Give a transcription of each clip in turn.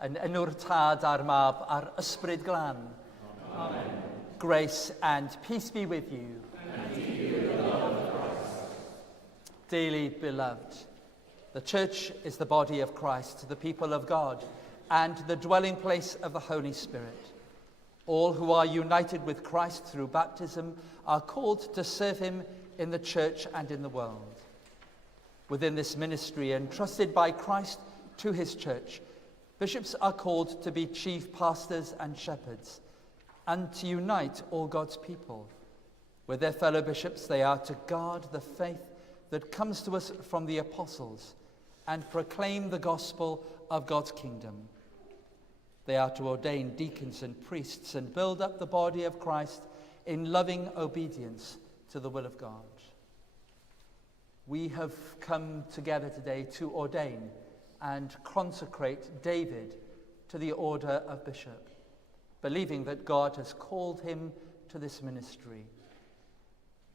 yn enw'r Tad a'r Mab a'r Ysbryd Glân. Amen. Grace and peace be with you. And to you, the love of Christ. Dearly beloved, the Church is the body of Christ, the people of God, and the dwelling place of the Holy Spirit. All who are united with Christ through baptism are called to serve him in the Church and in the world. Within this ministry, entrusted by Christ to his Church, bishops are called to be chief pastors and shepherds, and to unite all God's people. With their fellow bishops, they are to guard the faith that comes to us from the apostles and proclaim the gospel of God's kingdom. They are to ordain deacons and priests and build up the body of Christ in loving obedience to the will of God. We have come together today to ordain and consecrate David to the order of bishop, believing that God has called him to this ministry.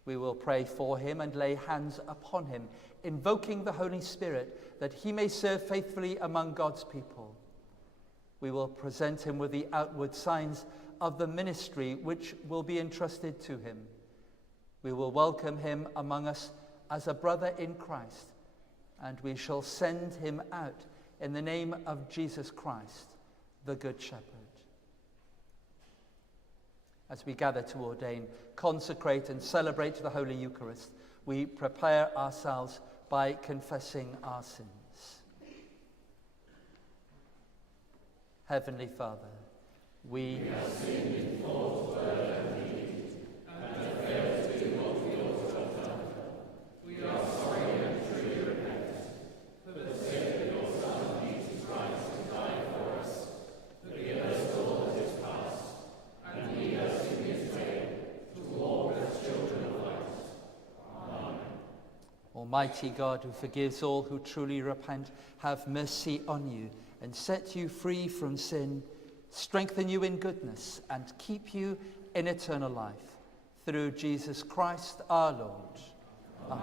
We will pray for him and lay hands upon him, invoking the Holy Spirit that he may serve faithfully among God's people. We will present him with the outward signs of the ministry which will be entrusted to him. We will welcome him among us as a brother in Christ, and we shall send him out in the name of Jesus Christ, the Good Shepherd. As we gather to ordain, consecrate, and celebrate the Holy Eucharist, we prepare ourselves by confessing our sins. Heavenly Father, we have sinned in thought, word, and deed, and have failed to do what we ought to have done. We are sorry and truly repent. For the sake of your Son, Jesus Christ, who died for us, forgive us all that is past, and lead us in his way to walk as children of light. Amen. Almighty God, who forgives all who truly repent, have mercy on you and set you free from sin, strengthen you in goodness, and keep you in eternal life. Through Jesus Christ our Lord. Amen.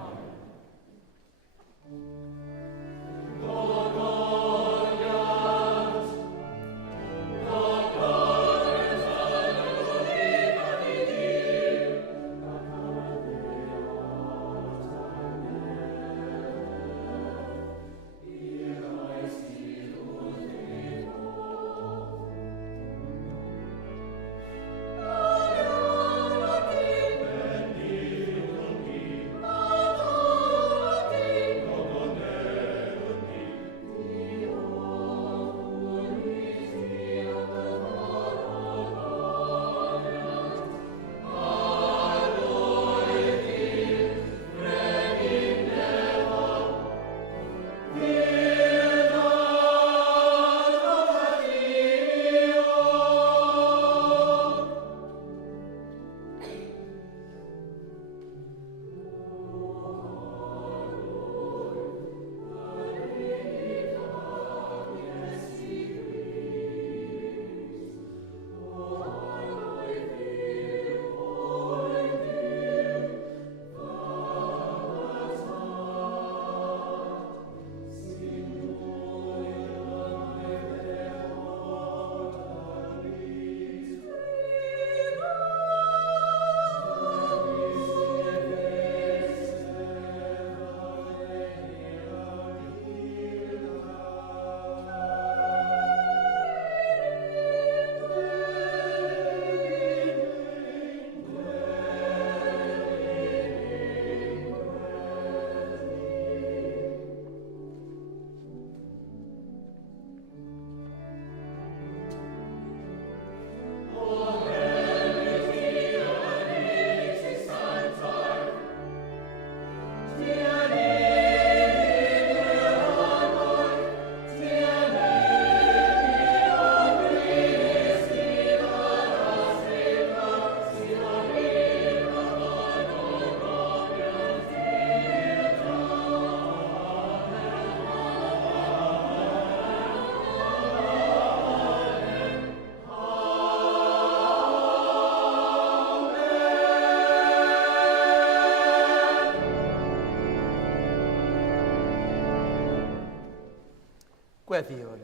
Gweddiwn.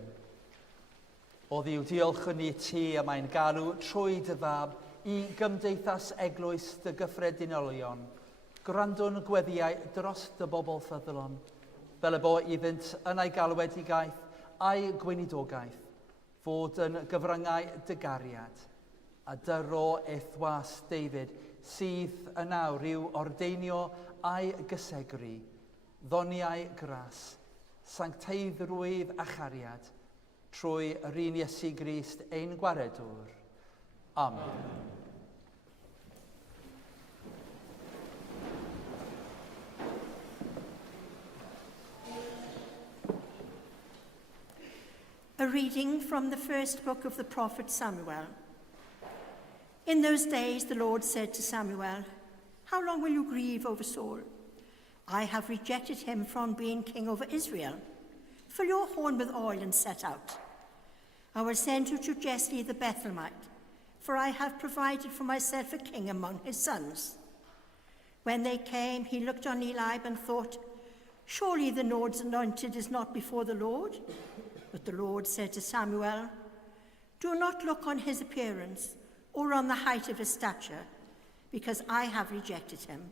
O Dduw, diolch yn i ti a mae'n galw trwy dy fab i gymdeithas eglwys dy gyffredinolion. Gwrando'n gweddiau dros dy bobl ffyddlon, fel y bo iddynt yn ei galwedigaeth a'i gweinidogaeth, fod yn gyfryngau dy gariad, a dyro eithwas David sydd yn nawr i'w ordeinio a'i gysegri, ddoniau gras, sancteiddrwydd a chariad, trwy yr un Iesu Grist ein gwaredwr. Amen. A reading from the first book of the prophet Samuel. In those days the Lord said to Samuel, "How long will you grieve over Saul? I have rejected him from being king over Israel. Fill your horn with oil and set out. I will send you to Jesse the Bethlehemite, for I have provided for myself a king among his sons." When they came, he looked on Eliab and thought, "Surely the Lord's anointed is not before the Lord." But the Lord said to Samuel, "Do not look on his appearance or on the height of his stature, because I have rejected him.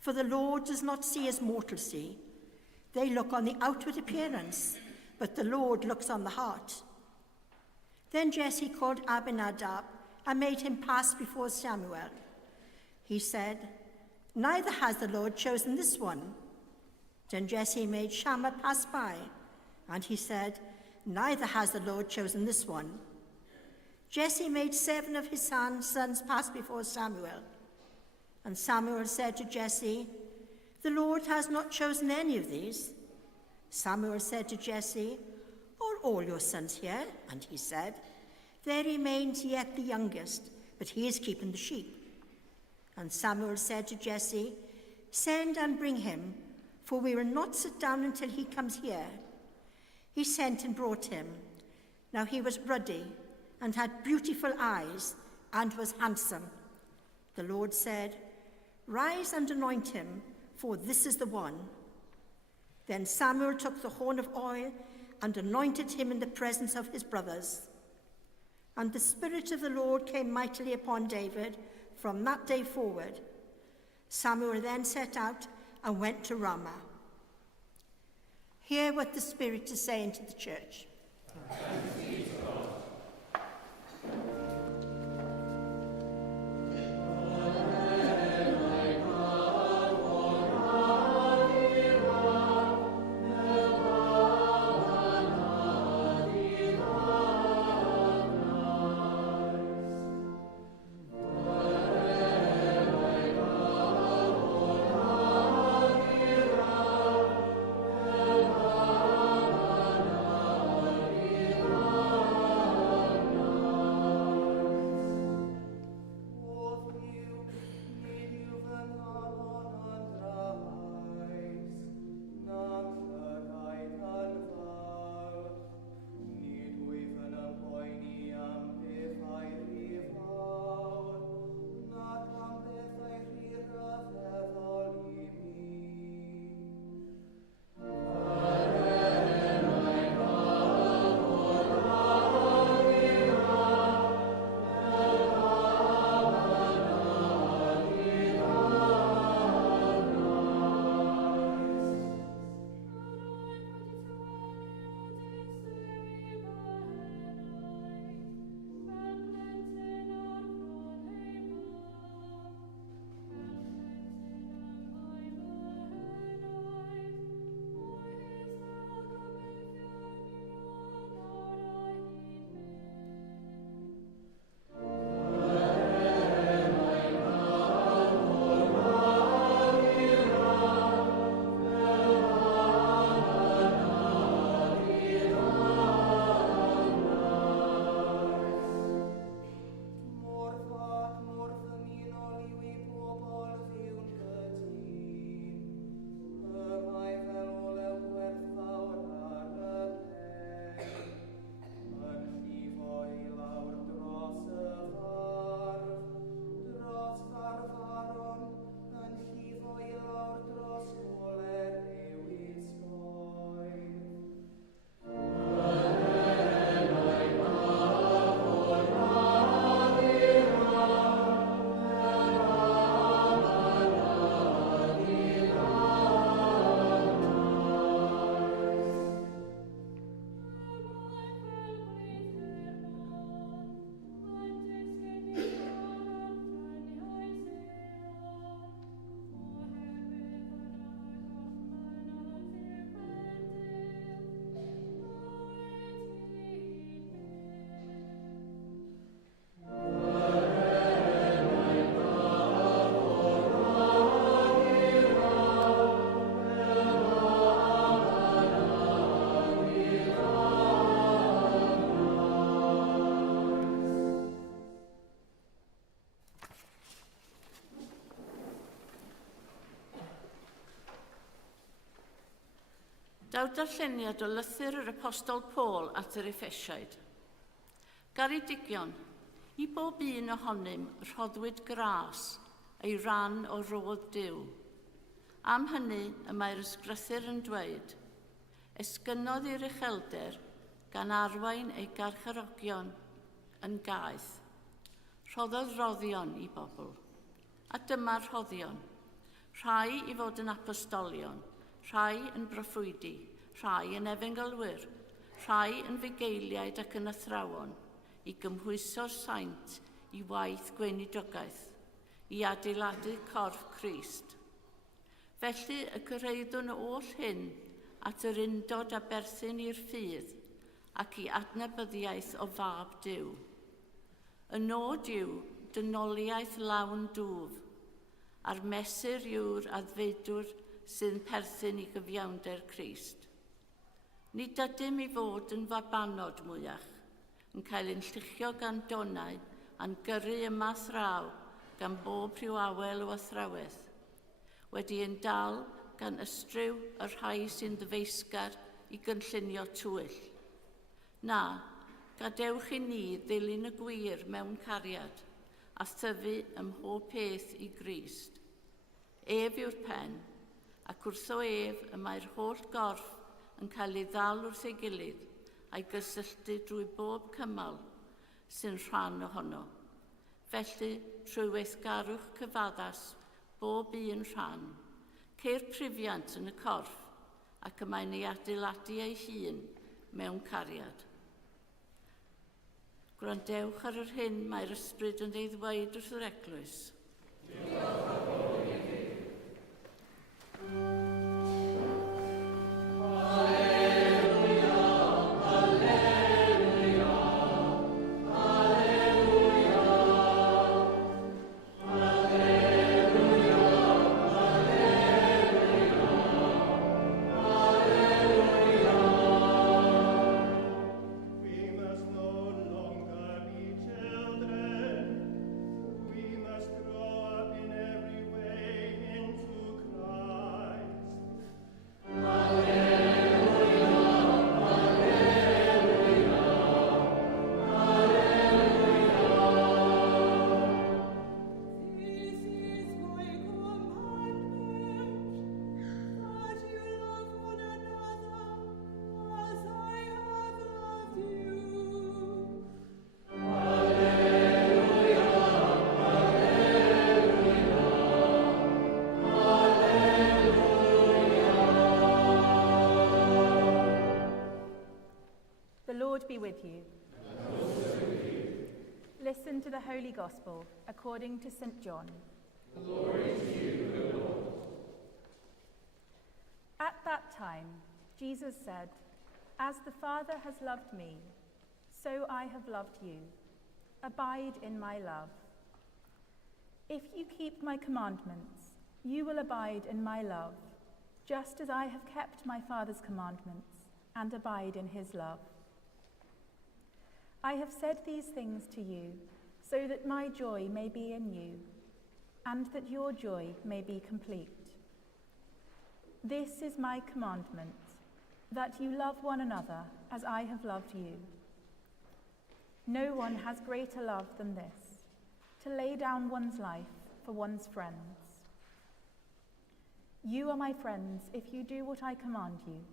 For the Lord does not see as mortals see. They look on the outward appearance, but the Lord looks on the heart." Then Jesse called Abinadab and made him pass before Samuel. He said, "Neither has the Lord chosen this one." Then Jesse made Shammah pass by, and he said, "Neither has the Lord chosen this one." Jesse made 7 of his sons pass before Samuel. And Samuel said to Jesse, "The Lord has not chosen any of these." Samuel said to Jesse, "Are all your sons here?" And he said, "There remains yet the youngest, but he is keeping the sheep." And Samuel said to Jesse, "Send and bring him, for we will not sit down until he comes here." He sent and brought him. Now he was ruddy and had beautiful eyes and was handsome. The Lord said, "Rise and anoint him, for this is the one." Then Samuel took the horn of oil and anointed him in the presence of his brothers. And the Spirit of the Lord came mightily upon David from that day forward. Samuel then set out and went to Ramah. Hear what the Spirit is saying to the church. Daw darlleniad o lythyr yr apostol Paul at yr Effesiaid. Garedigion, i bob un ohonym rhoddwyd gras, ei ran o rodd Duw. Am hynny y mae'r ysgrythyr yn dweud, esgynnodd i'r uchelder gan arwain ei garcharogion yn gaeth. Rhoddodd roddion i bobl. A dyma'r rhoddion. Rhai i fod yn apostolion, rhai yn broffwydi, rhai yn efengelwyr, rhai yn fugeiliaid ac yn athrawon, i gymhwyso'r saint i waith gweinidogaeth, i adeiladu corff Crist. Felly y cyrhaeddwn o oll hyn at yr undod a berthyn i'r ffydd ac i adnabyddiaeth o fab Duw. Y nod yw dynoliaeth lawn dwf, a'r mesur yw'r addfeidwr sy'n perthyn i gyfiawnder Crist. Nid ydym i fod yn fabanod mwyach, yn cael ein lluchio gan donau a'n gyrru yma thraw gan bob rhyw awel o athrawedd, wedi ein dal gan ystryw y rhai sy'n ddyfeisgar i gynllunio twyll. Na, gadewch i ni ddilyn y gwir mewn cariad a thyfu ym mhob peth i Grist. Ef yw'r pen, ac wrtho ef y mae'r holl gorff yn cael ei ddal wrth ei gilydd a'i gysylltu drwy bob cymal sy'n rhan ohono. Felly, trwy weithgarwch cyfaddas bob un rhan, ceir prufiant yn y corff ac y mae'n ei adeiladu ei hun mewn cariad. Gwrandewch ar yr hyn mae'r ysbryd yn ei ddweud wrth yr eglwys. Be with you. And also with you. Listen to the Holy Gospel according to St. John. Glory to you, O Lord. At that time, Jesus said, "As the Father has loved me, so I have loved you. Abide in my love. If you keep my commandments, you will abide in my love, just as I have kept my Father's commandments and abide in his love. I have said these things to you, so that my joy may be in you, and that your joy may be complete. This is my commandment, that you love one another as I have loved you. No one has greater love than this, to lay down one's life for one's friends. You are my friends if you do what I command you.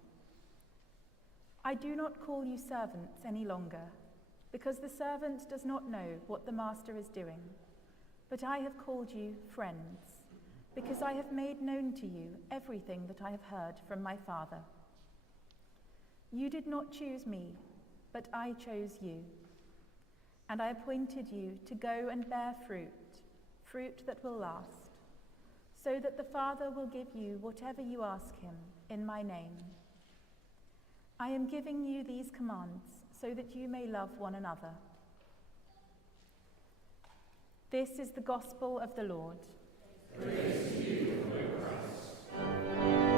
I do not call you servants any longer, because the servant does not know what the master is doing. But I have called you friends, because I have made known to you everything that I have heard from my Father. You did not choose me, but I chose you. And I appointed you to go and bear fruit that will last, so that the Father will give you whatever you ask him in my name. I am giving you these commands so that you may love one another." This is the gospel of the Lord. Praise to you, O Christ.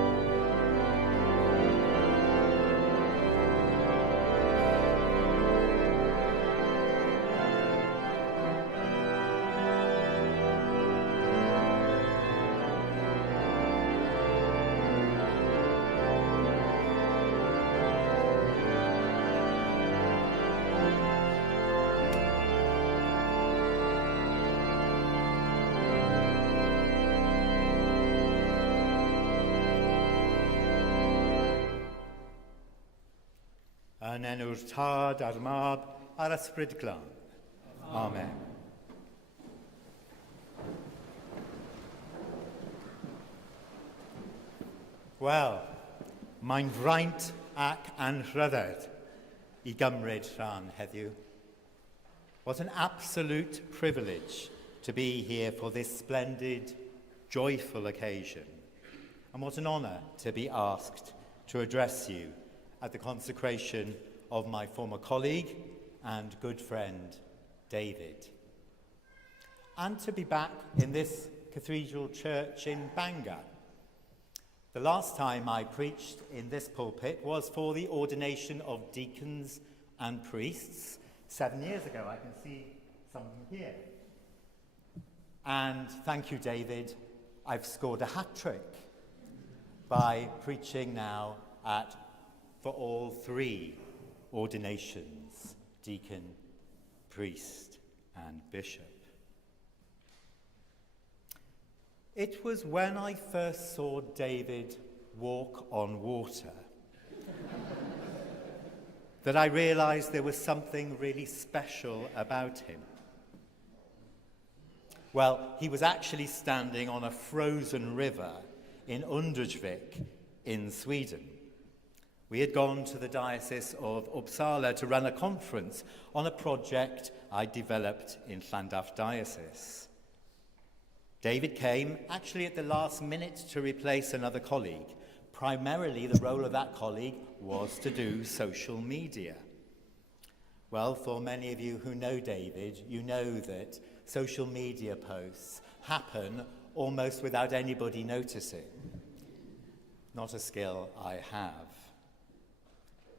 Yn enw'r Tad a'r Mab a'r Ysbryd Glân. Amen. Wel, mae'n fraint ac anrhydded I gymryd rhan heddiw. What an absolute privilege to be here for this splendid, joyful occasion. And what an honour to be asked to address you at the consecration of my former colleague and good friend, David. And to be back in this cathedral church in Bangor. The last time I preached in this pulpit was for the ordination of deacons and priests 7 years ago. I can see some of them here. And thank you, David, I've scored a hat-trick by preaching now for all 3 ordinations, deacon, priest, and bishop. It was when I first saw David walk on water that I realized there was something really special about him. Well, he was actually standing on a frozen river in Undrejvik in Sweden. We had gone to the Diocese of Uppsala to run a conference on a project I developed in Llandaff Diocese. David came actually at the last minute to replace another colleague. Primarily, the role of that colleague was to do social media. Well, for many of you who know David, you know that social media posts happen almost without anybody noticing. Not a skill I have.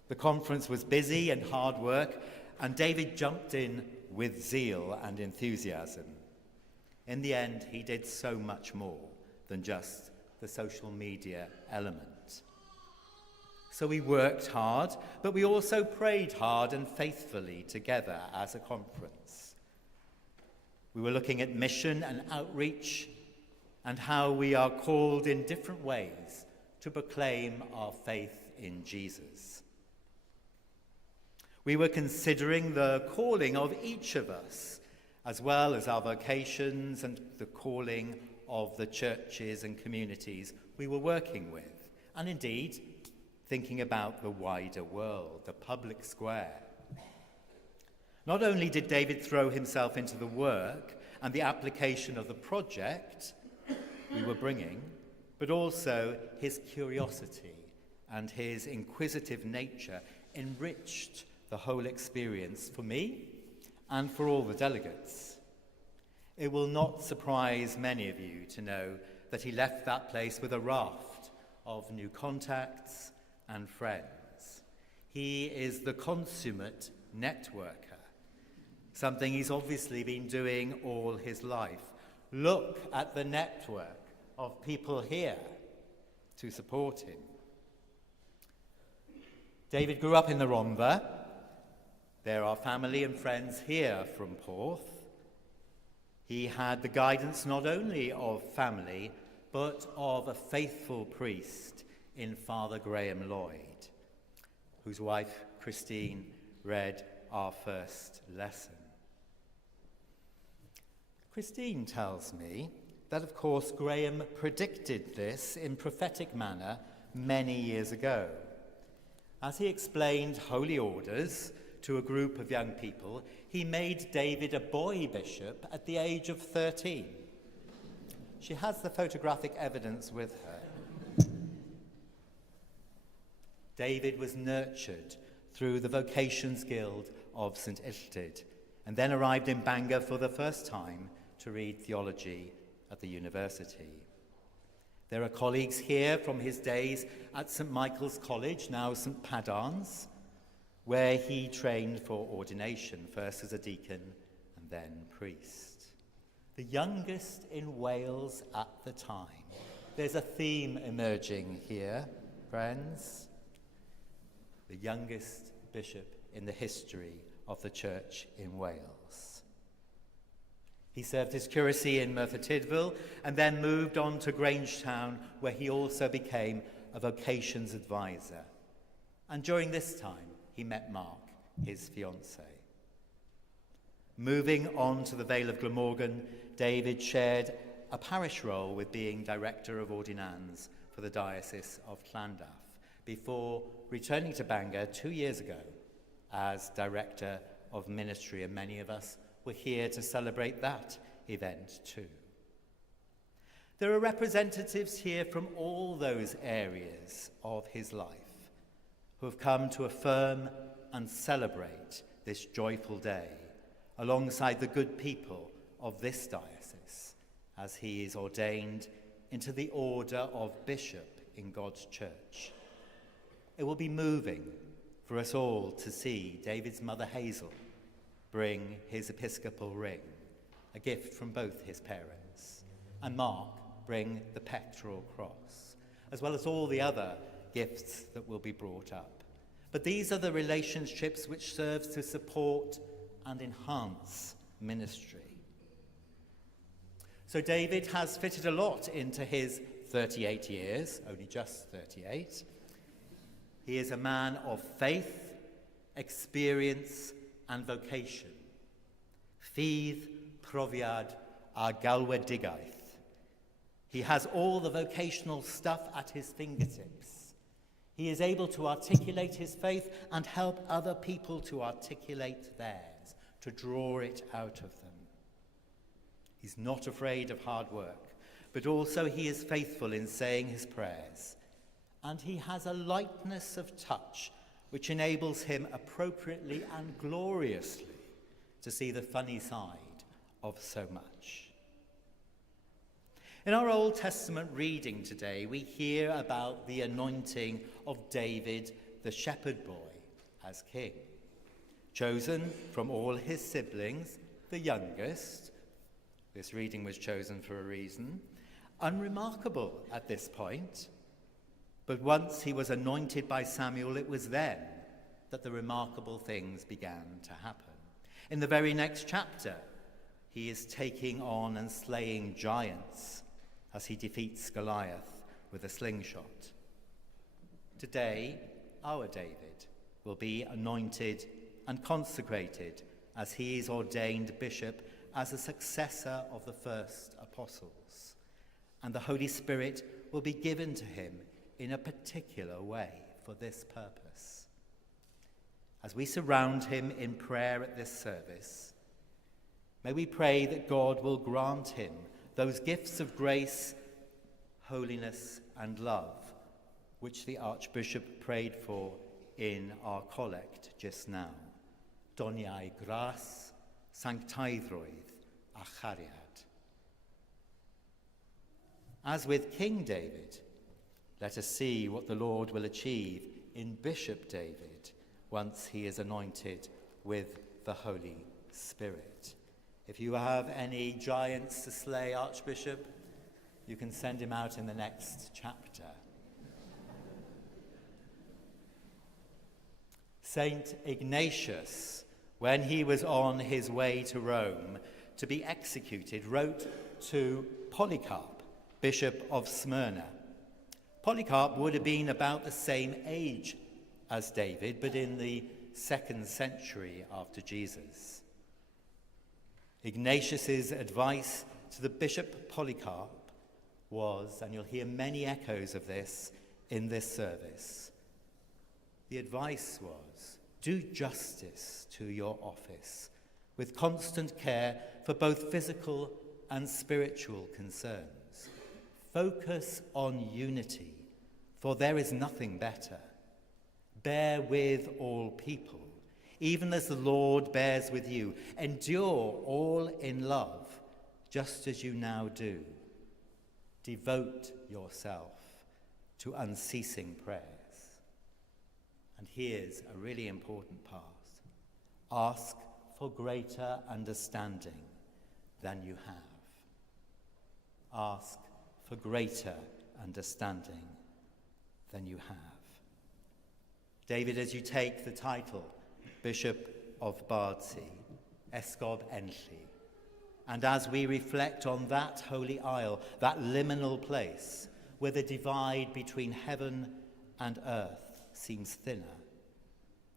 The conference was busy and hard work, and David jumped in with zeal and enthusiasm. In the end, he did so much more than just the social media element. So we worked hard, but we also prayed hard and faithfully together as a conference. We were looking at mission and outreach and how we are called in different ways to proclaim our faith in Jesus. We were considering the calling of each of us, as well as our vocations and the calling of the churches and communities we were working with, and indeed thinking about the wider world, the public square. Not only did David throw himself into the work and the application of the project we were bringing, but also his curiosity and his inquisitive nature enriched the whole experience for me and for all the delegates. It will not surprise many of you to know that he left that place with a raft of new contacts and friends. He is the consummate networker, something he's obviously been doing all his life. Look at the network of people here to support him. David grew up in the Rhondda. There are family and friends here from Porth. He had the guidance not only of family, but of a faithful priest in Father Graham Lloyd, whose wife, Christine, read our first lesson. Christine tells me that, of course, Graham predicted this in prophetic manner many years ago. As he explained holy orders to a group of young people, he made David a boy bishop at the age of 13. She has the photographic evidence with her. David was nurtured through the Vocations Guild of St. Illtyd, and then arrived in Bangor for the first time to read theology at the university. There are colleagues here from his days at St. Michael's College, now St. Padarn's, where he trained for ordination, first as a deacon and then priest. The youngest in Wales at the time. There's a theme emerging here, friends. The youngest bishop in the history of the church in Wales. He served his curacy in Merthyr Tydfil and then moved on to Grangetown, where he also became a vocations advisor. And during this time, he met Mark, his fiancée. Moving on to the Vale of Glamorgan, David shared a parish role with being Director of Ordinands for the Diocese of Llandaff before returning to Bangor 2 years ago as Director of Ministry, and many of us were here to celebrate that event too. There are representatives here from all those areas of his life who have come to affirm and celebrate this joyful day alongside the good people of this diocese as he is ordained into the order of bishop in God's church. It will be moving for us all to see David's mother Hazel bring his episcopal ring, a gift from both his parents, and Mark bring the pectoral cross, as well as all the other gifts that will be brought up. But these are the relationships which serves to support and enhance ministry. So David has fitted a lot into his 38 years, only just 38. He is a man of faith, experience and vocation. Fydd profiad a galwedigaeth. He has all the vocational stuff at his fingertips. He is able to articulate his faith and help other people to articulate theirs, to draw it out of them. He's not afraid of hard work, but also he is faithful in saying his prayers. And he has a lightness of touch which enables him appropriately and gloriously to see the funny side of so much. In our Old Testament reading today, we hear about the anointing of David, the shepherd boy, as king. Chosen from all his siblings, the youngest. This reading was chosen for a reason. Unremarkable at this point. But once he was anointed by Samuel, it was then that the remarkable things began to happen. In the very next chapter, he is taking on and slaying giants as he defeats Goliath with a slingshot. Today, our David will be anointed and consecrated as he is ordained bishop as a successor of the first apostles. And the Holy Spirit will be given to him in a particular way for this purpose. As we surround him in prayer at this service, may we pray that God will grant him those gifts of grace, holiness, and love, which the Archbishop prayed for in our collect just now. Doniau gras, sanctaiddrwydd a chariad. As with King David, let us see what the Lord will achieve in Bishop David once he is anointed with the Holy Spirit. If you have any giants to slay, Archbishop, you can send him out in the next chapter. Saint Ignatius, when he was on his way to Rome to be executed, wrote to Polycarp, Bishop of Smyrna. Polycarp would have been about the same age as David, but in the 2nd century after Jesus. Ignatius's advice to the Bishop Polycarp was, and you'll hear many echoes of this in this service, the advice was, do justice to your office with constant care for both physical and spiritual concerns. Focus on unity, for there is nothing better. Bear with all people, even as the Lord bears with you. Endure all in love, just as you now do. Devote yourself to unceasing prayers. And here's a really important part. Ask for greater understanding than you have. Ask for greater understanding than you have. David, as you take the title, Bishop of Bardsey, Esgob Enlli, and as we reflect on that holy isle, that liminal place where the divide between heaven and earth seems thinner,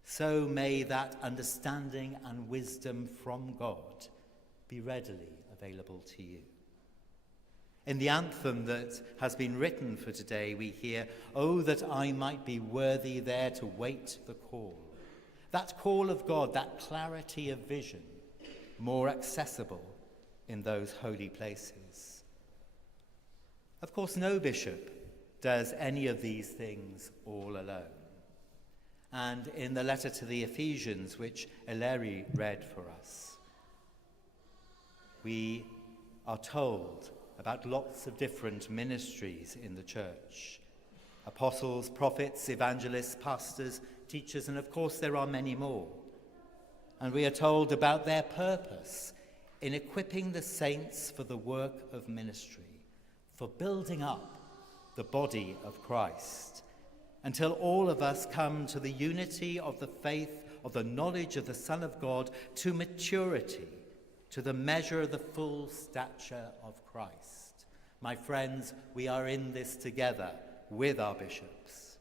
so may that understanding and wisdom from God be readily available to you. In the anthem that has been written for today, we hear, "Oh, that I might be worthy there to wait the call." That call of God, that clarity of vision, more accessible in those holy places. Of course, no bishop does any of these things all alone. And in the letter to the Ephesians, which Eleri read for us, we are told about lots of different ministries in the church. Apostles, prophets, evangelists, pastors, teachers, and of course there are many more. And we are told about their purpose in equipping the saints for the work of ministry, for building up the body of Christ, until all of us come to the unity of the faith, of the knowledge of the Son of God, to maturity, to the measure of the full stature of Christ. My friends, we are in this together with our bishops.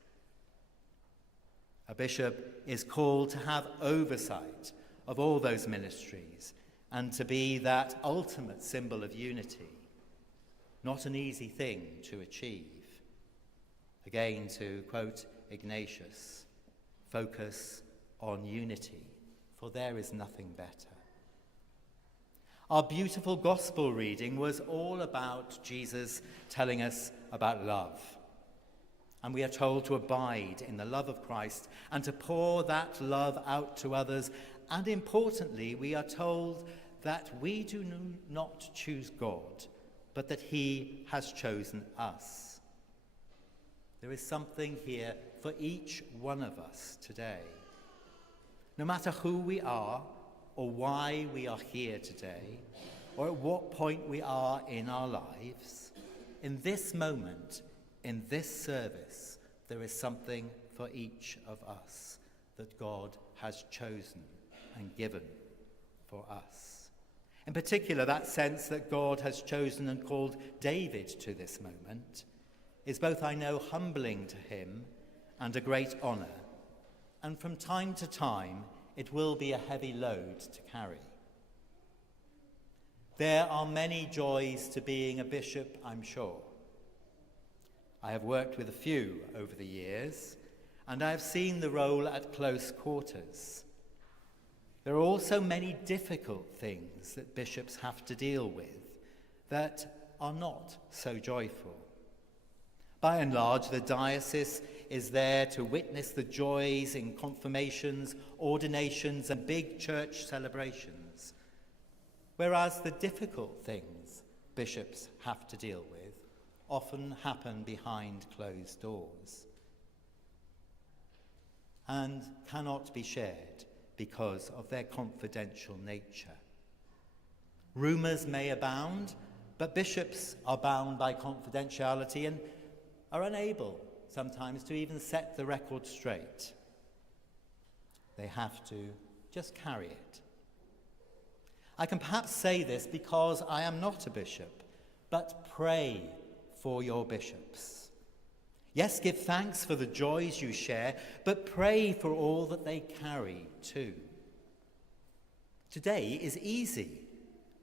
A bishop is called to have oversight of all those ministries and to be that ultimate symbol of unity. Not an easy thing to achieve. Again, to quote Ignatius, focus on unity, for there is nothing better. Our beautiful gospel reading was all about Jesus telling us about love. And we are told to abide in the love of Christ and to pour that love out to others. And importantly, we are told that we do not choose God, but that he has chosen us. There is something here for each one of us today. No matter who we are or why we are here today, or at what point we are in our lives, in this moment, in this service, there is something for each of us that God has chosen and given for us. In particular, that sense that God has chosen and called David to this moment is both, I know, humbling to him and a great honour. And from time to time, it will be a heavy load to carry. There are many joys to being a bishop, I'm sure. I have worked with a few over the years, and I have seen the role at close quarters. There are also many difficult things that bishops have to deal with that are not so joyful. By and large, the diocese is there to witness the joys in confirmations, ordinations, and big church celebrations, whereas the difficult things bishops have to deal with often happen behind closed doors and cannot be shared because of their confidential nature. Rumours may abound, but bishops are bound by confidentiality and are unable sometimes to even set the record straight. They have to just carry it. I can perhaps say this because I am not a bishop, but pray for your bishops. Yes, give thanks for the joys you share, but pray for all that they carry too. Today is easy.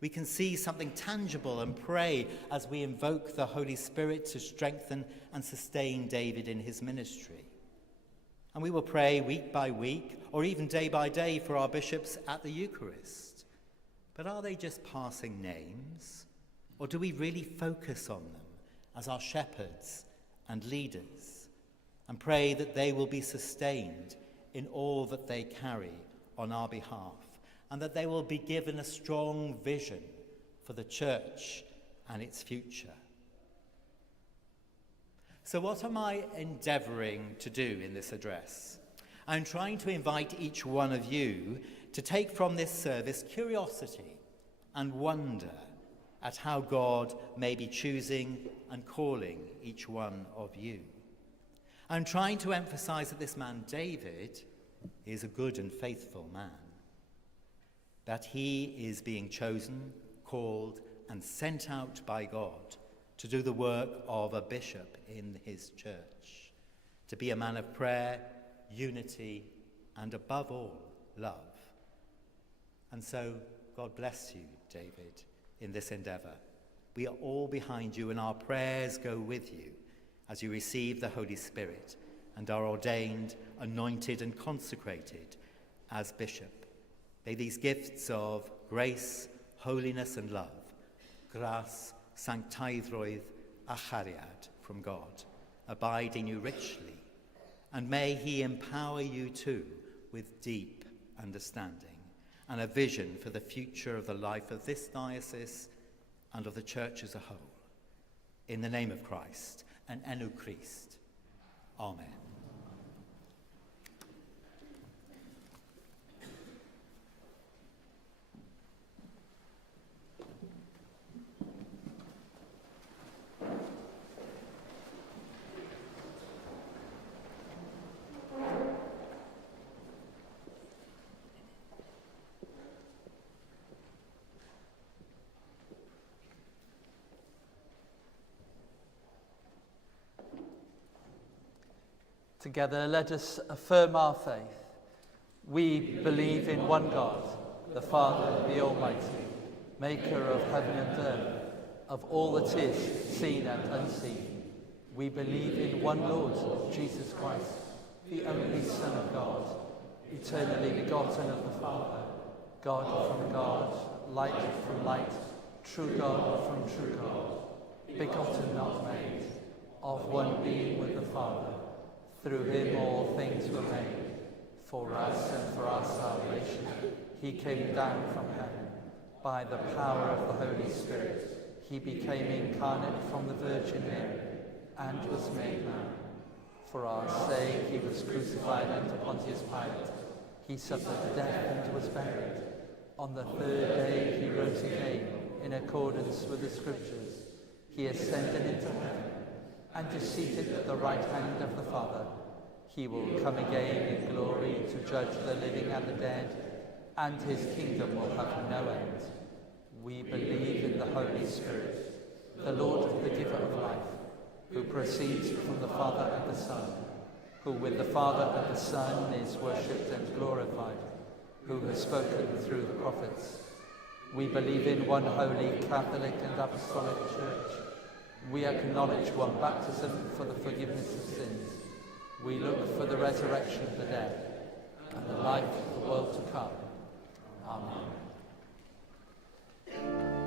We can see something tangible and pray as we invoke the Holy Spirit to strengthen and sustain David in his ministry. And we will pray week by week or even day by day for our bishops at the Eucharist. But are they just passing names? Or do we really focus on them as our shepherds and leaders and pray that they will be sustained in all that they carry on our behalf, and that they will be given a strong vision for the church and its future? So what am I endeavouring to do in this address? I'm trying to invite each one of you to take from this service curiosity and wonder at how God may be choosing and calling each one of you. I'm trying to emphasize that this man, David, is a good and faithful man, that he is being chosen, called, and sent out by God to do the work of a bishop in his church, to be a man of prayer, unity, and above all, love. And so, God bless you, David, in this endeavour. We are all behind you, and our prayers go with you as you receive the Holy Spirit and are ordained, anointed, and consecrated as bishop. May these gifts of grace, holiness, and love, gras, sanctaiddrwydd, a chariad from God, abide in you richly, and may he empower you too with deep understanding and a vision for the future of the life of this diocese and of the Church as a whole. In the name of Christ and Enu Christ. Amen. Together, let us affirm our faith. We believe in one God, the Father, the Almighty, maker of heaven and earth, of all that is, seen and unseen. We believe in one Lord, Jesus Christ, the only Son of God, eternally begotten of the Father, God from God, light from light, true God from true God, begotten, not made, of one being with the Father. Through him all things were made. For us and for our salvation, he came down from heaven. By the power of the Holy Spirit, he became incarnate from the Virgin Mary and was made man. For our sake, he was crucified under Pontius Pilate. He suffered death and was buried. On the third day, he rose again in accordance with the Scriptures. He ascended into heaven and is seated at the right hand of the Father. He will come again in glory to judge the living and the dead, and his kingdom will have no end. We believe in the Holy Spirit, the Lord, the giver of life, who proceeds from the Father and the Son, who with the Father and the Son is worshipped and glorified, who has spoken through the prophets. We believe in one holy, Catholic and Apostolic Church. We acknowledge one baptism for the forgiveness of sins. We look for the resurrection of the dead and the life of the world to come. Amen. Amen.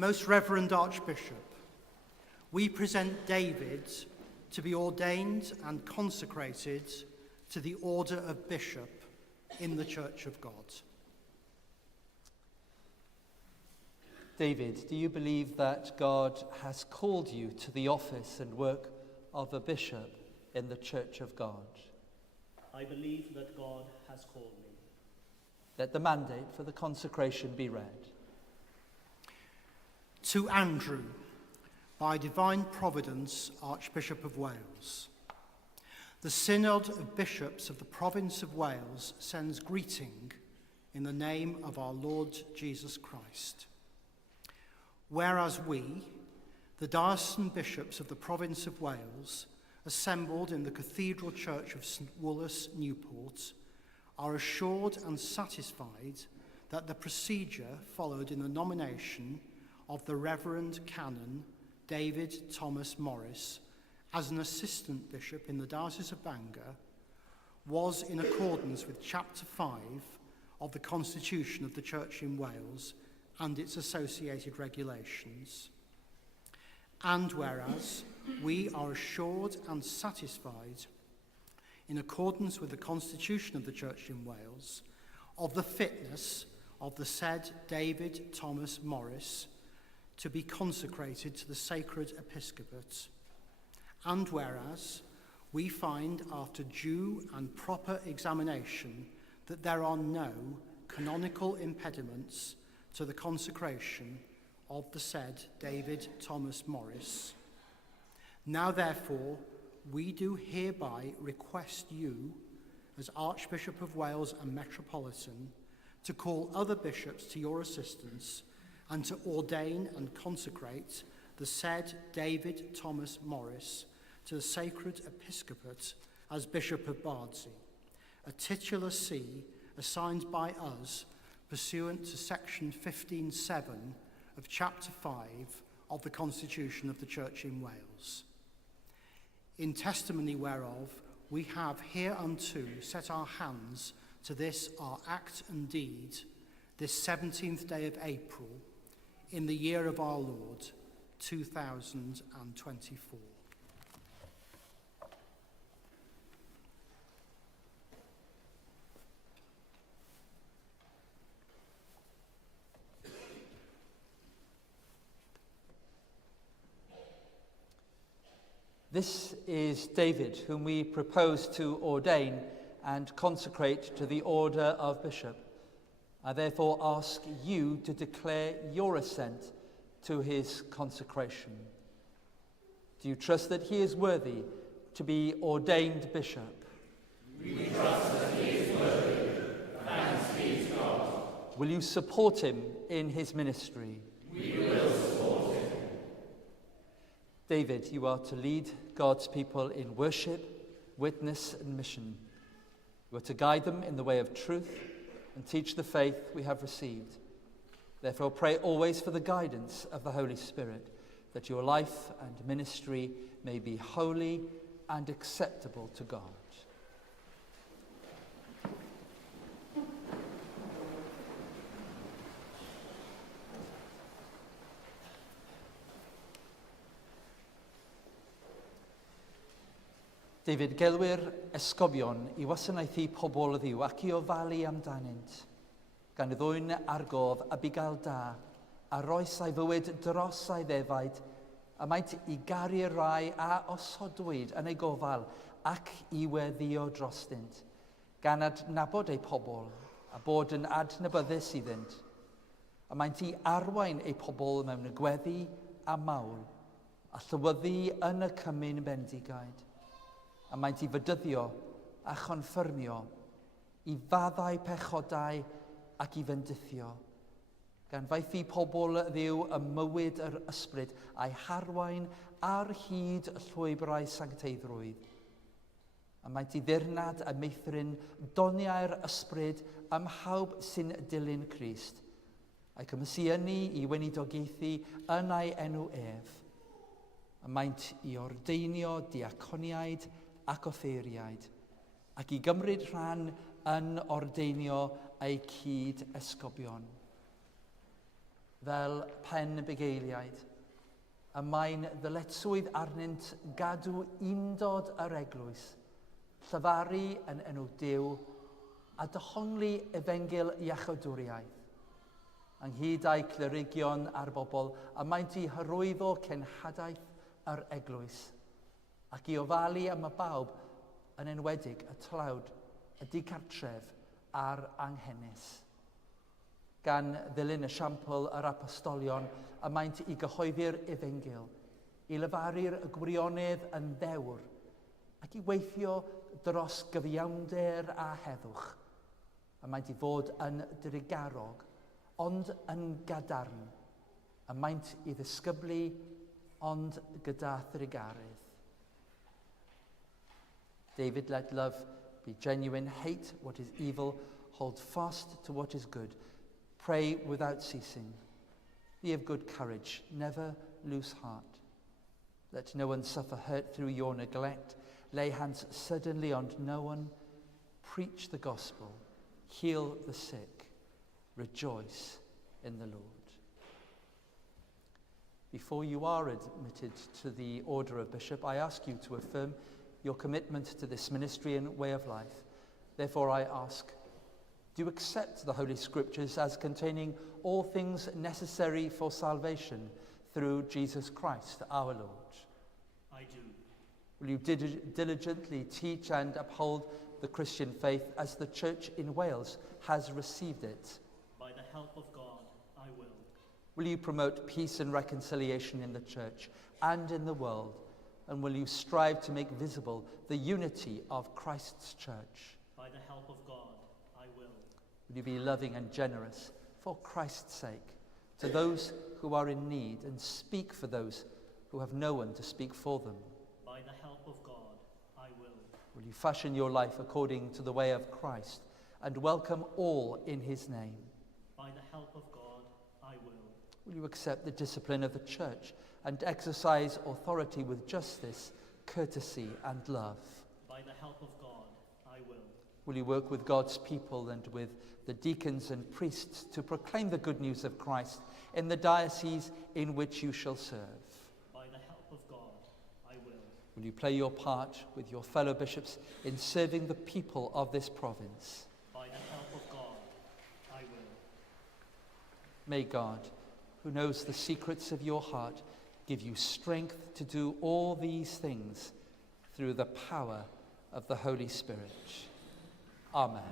Most Reverend Archbishop, we present David to be ordained and consecrated to the order of bishop in the Church of God. David, do you believe that God has called you to the office and work of a bishop in the Church of God? I believe that God has called me. Let the mandate for the consecration be read. To Andrew, by divine providence, Archbishop of Wales, the Synod of Bishops of the Province of Wales sends greeting in the name of our Lord Jesus Christ. Whereas we, the diocesan bishops of the Province of Wales, assembled in the Cathedral Church of St Woolas, Newport, are assured and satisfied that the procedure followed in the nomination of the Reverend Canon David Thomas Morris as an assistant bishop in the Diocese of Bangor was in accordance with Chapter 5 of the Constitution of the Church in Wales and its associated regulations. And whereas we are assured and satisfied, in accordance with the Constitution of the Church in Wales, of the fitness of the said David Thomas Morris to be consecrated to the sacred episcopate. And whereas we find after due and proper examination that there are no canonical impediments to the consecration of the said David Thomas Morris. Now therefore, we do hereby request you, as Archbishop of Wales and Metropolitan, to call other bishops to your assistance and to ordain and consecrate the said David Thomas Morris to the sacred episcopate as Bishop of Bardsey, a titular see assigned by us pursuant to section 15.7 of chapter 5 of the Constitution of the Church in Wales. In testimony whereof, we have hereunto set our hands to this our act and deed, this 17th day of April, in the year of our Lord, 2024. This is David, whom we propose to ordain and consecrate to the order of bishop. I therefore ask you to declare your assent to his consecration. Do you trust that he is worthy to be ordained bishop? We trust that he is worthy. Thanks be to God. Will you support him in his ministry? We will support him. David, you are to lead God's people in worship, witness, and mission. You are to guide them in the way of truth and teach the faith we have received. Therefore, pray always for the guidance of the Holy Spirit, that your life and ministry may be holy and acceptable to God. David, gelwir esgobion I wasanaethu pobl y ddiw ac I ofalu amdanynt, gan y ddwyn argof a bugail da, a roes ei fywyd dros ei ddefaid, a maent I garu'r rai a osodwyd yn ei gofal ac I weddio drostynt, gan adnabod ei pobl a bod yn adnabyddus iddynt, a maent I arwain ei pobl mewn y gweddi a mawl, a llywyddu yn y cymyn bendigaid, a maent I fydyddio a chonffyrmio, I faddau pechodau ac I fendithio, gan faethu pobl ddiw y mywyd yr ysbryd a'i harwain ar hyd y llwybrau sancteiddrwydd. A maent I ddirnad y meithrin doniau'r ysbryd ym mhawb sy'n dilyn Crist, a'i cymysynnu I weinidogaethu yn ei enw ef. A maent I ordeinio diaconiaid ac offeiriaid, ac I gymryd rhan yn ordeinio ei cyd esgobion. fel pen bugeiliaid, a mae'n ddyletswydd arnynt gadw undod yr eglwys, llyfaru yn enw Duw a dyhongli efengil iachawdwriaeth, ynghyd â'i clerigion a'r bobl, a maent i hyrwyddo cenhadaeth yr eglwys, ac i ofalu am y bawb yn enwedig y tlawd, y dicartref a'r anghennus. Gan ddilyn y siampl yr apostolion, a maent i gyhoeddi'r efengil, i lefaru'r y gwirionedd yn ddewr, ac i weithio dros gyfiawnder a heddwch, a maent i fod yn dirigarog, ond yn gadarn, a maent i ddisgyblu, ond gyda thrigarydd. David, let love be genuine, hate what is evil, hold fast to what is good, pray without ceasing. Be of good courage, never lose heart. Let no one suffer hurt through your neglect. Lay hands suddenly on no one. Preach the gospel, heal the sick, rejoice in the Lord. Before you are admitted to the order of bishop, I ask you to affirm your commitment to this ministry and way of life. Therefore, I ask, do you accept the Holy Scriptures as containing all things necessary for salvation through Jesus Christ our Lord? I do. Will you diligently teach and uphold the Christian faith as the Church in Wales has received it? By the help of God, I will. Will you promote peace and reconciliation in the Church and in the world? And will you strive to make visible the unity of Christ's Church? By the help of God, I will. Will you be loving and generous for Christ's sake to those who are in need and speak for those who have no one to speak for them? By the help of God, I will. Will you fashion your life according to the way of Christ and welcome all in his name? By the help of God, I will. Will you accept the discipline of the Church and exercise authority with justice, courtesy and love? By the help of God, I will. Will you work with God's people and with the deacons and priests to proclaim the good news of Christ in the diocese in which you shall serve? By the help of God, I will. Will you play your part with your fellow bishops in serving the people of this province? By the help of God, I will. May God, who knows the secrets of your heart, give you strength to do all these things through the power of the Holy Spirit. Amen.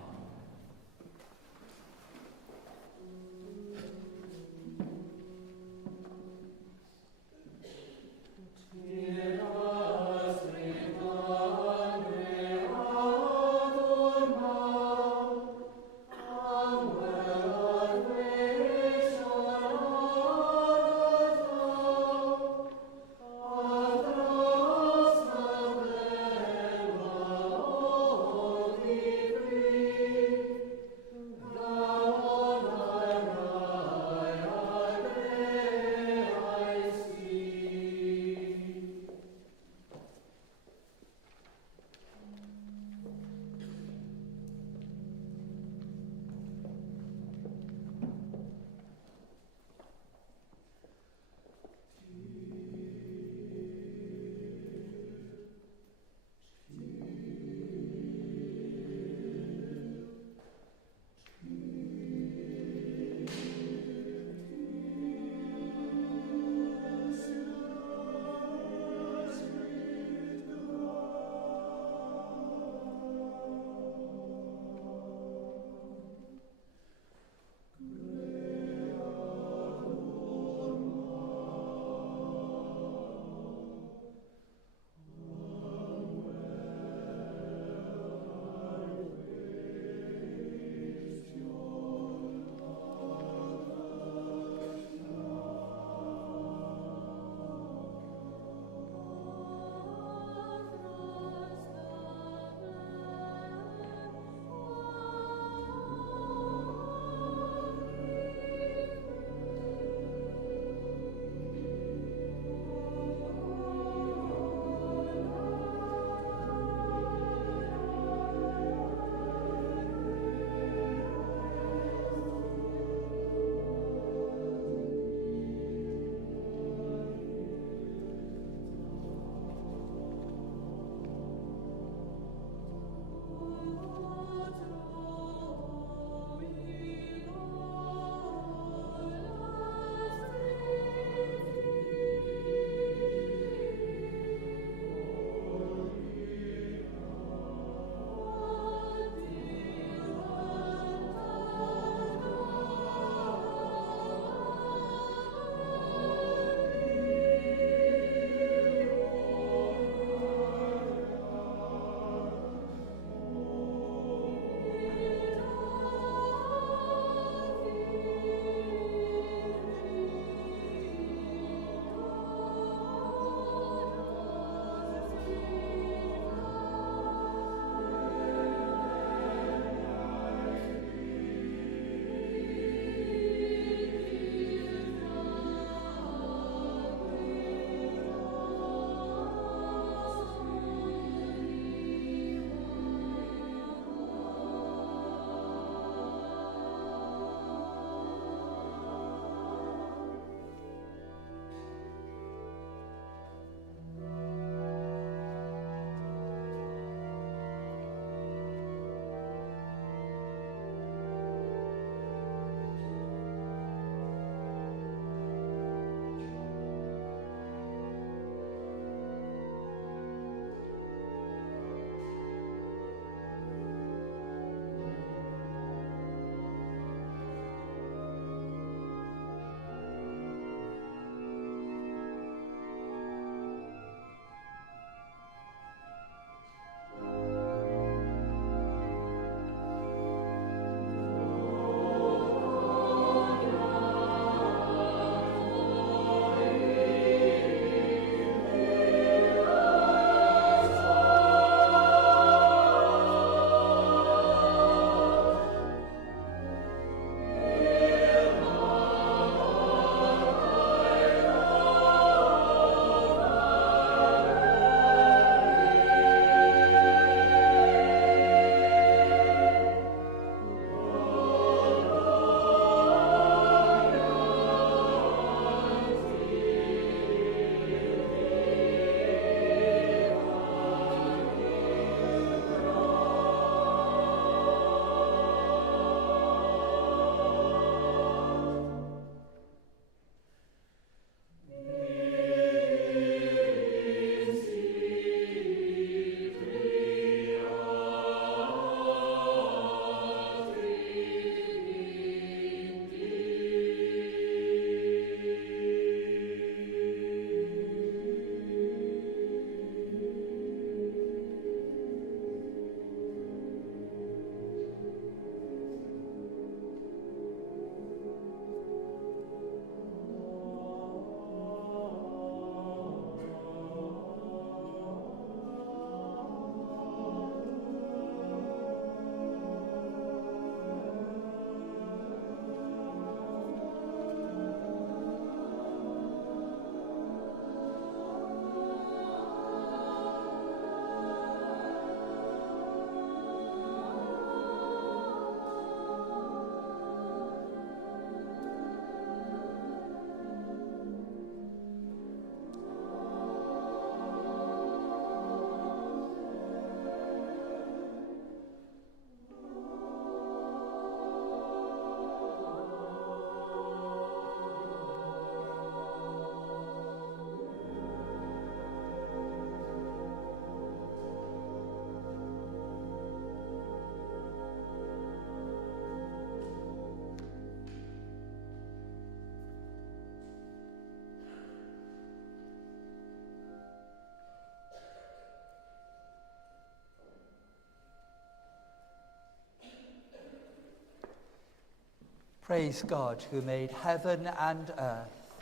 Praise God, who made heaven and earth.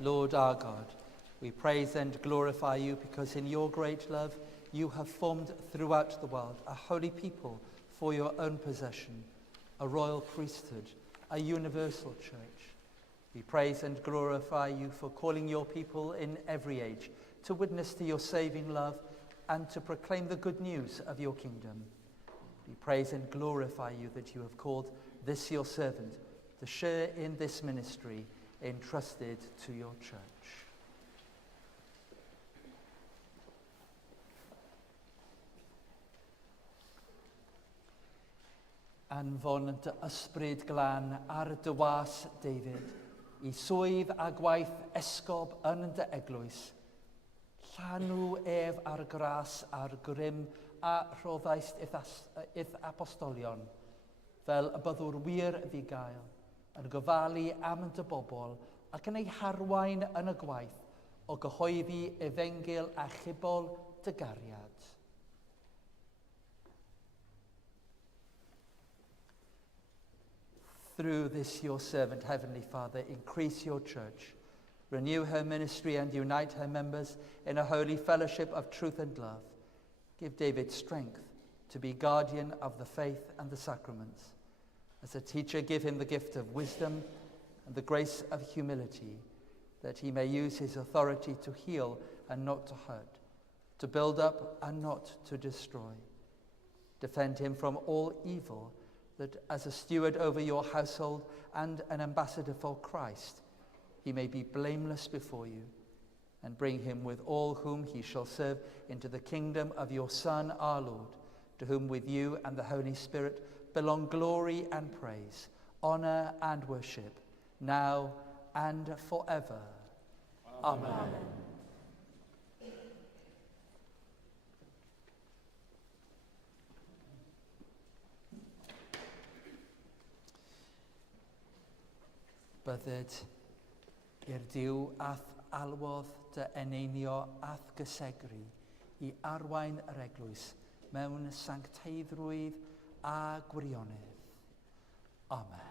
Lord our God, we praise and glorify you because in your great love you have formed throughout the world a holy people for your own possession, a royal priesthood, a universal church. We praise and glorify you for calling your people in every age to witness to your saving love and to proclaim the good news of your kingdom. We praise and glorify you that you have called this your servant to share in this ministry entrusted to your church. Anfon dy ysbryd glân ar dy was, David, I swydd a gwaith esgob yn dy eglwys. Llanw ef ar gras a'r grym a rhoddaist ith apostolion, fel y byddwr wir ddi gael, yn gofalu am dy bobl ac yn ei harwain yn y gwaith o gyhoeddi efengil a chybol dy gariad. Through this your servant, Heavenly Father, increase your church, renew her ministry and unite her members in a holy fellowship of truth and love. Give David strength to be guardian of the faith and the sacraments. As a teacher, give him the gift of wisdom and the grace of humility, that he may use his authority to heal and not to hurt, to build up and not to destroy. Defend him from all evil, that as a steward over your household and an ambassador for Christ, he may be blameless before you, and bring him with all whom he shall serve into the kingdom of your Son, our Lord, to whom with you and the Holy Spirit belong glory and praise, honor and worship, now and forever. Amen. Amen. Bydded i'r Duw ath alwodd dy eneinio ath gysegri I arwain yr eglwys mewn sancteiddrwydd a gwirionedd. Amen.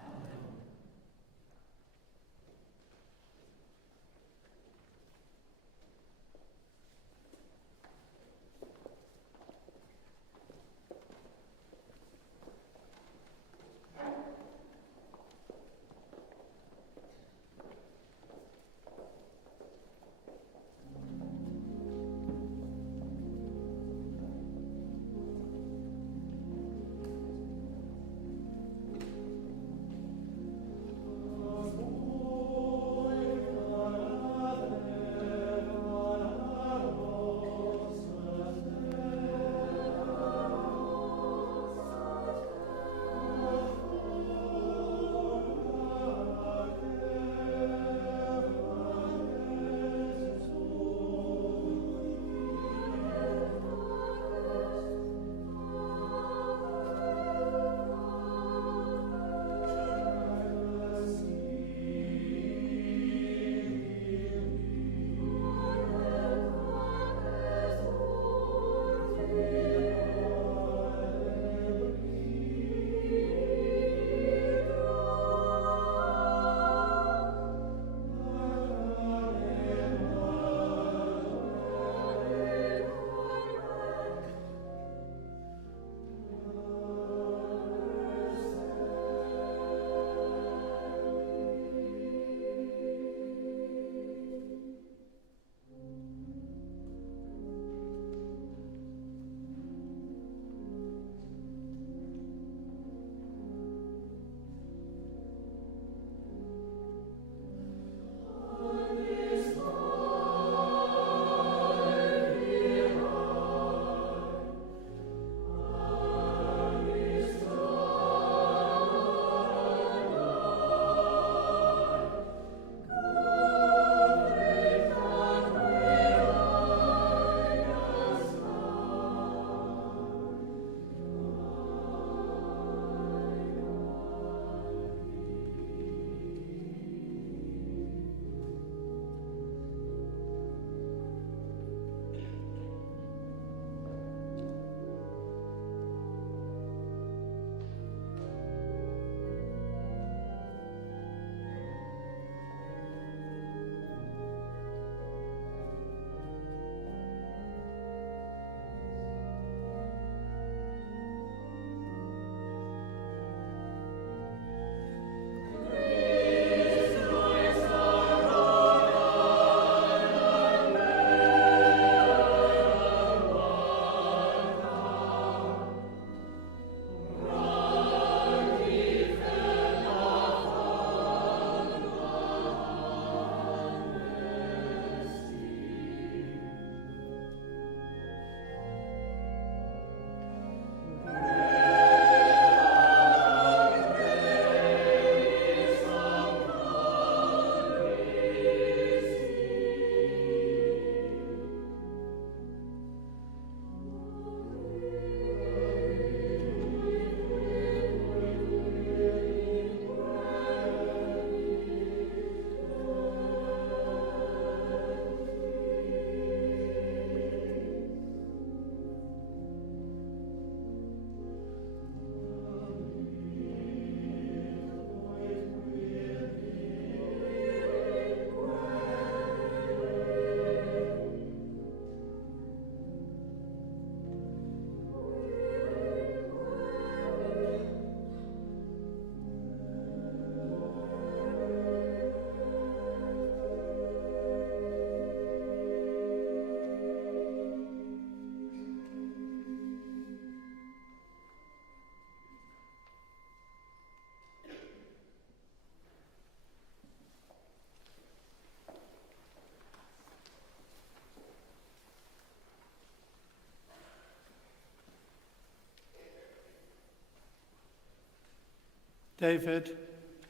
David,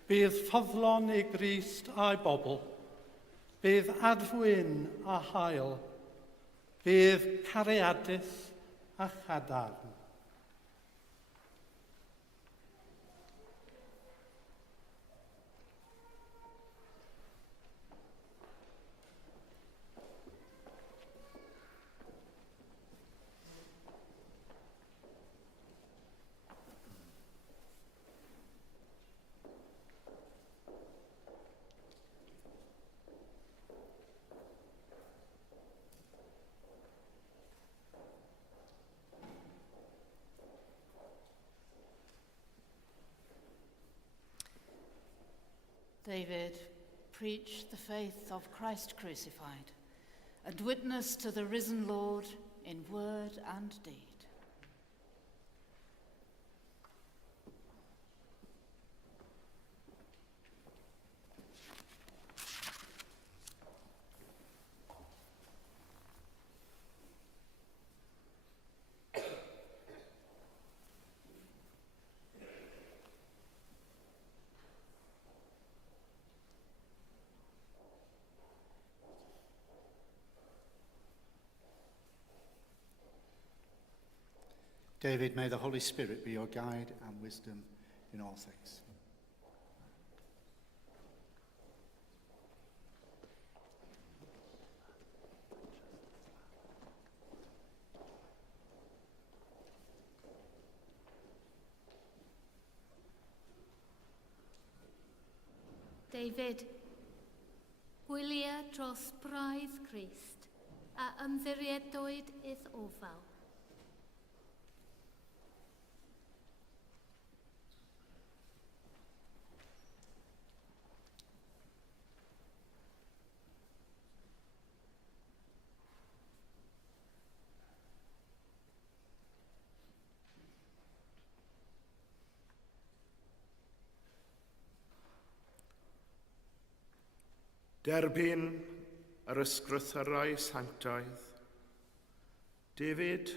bydd ffyddlon i Grist a'i bobl, bydd adfwyn a hael, bydd cariadus a chadarn. David, preach the faith of Christ crucified, and witness to the risen Lord in word and deed. David, may the Holy Spirit be your guide and wisdom in all things. David, gwylia dros braidd Crist a ymddiriedwyd idd ofal. Derbyn yr ysgrythurau sanctaidd. David,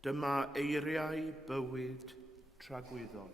dyma eiriau bywyd tragwyddol.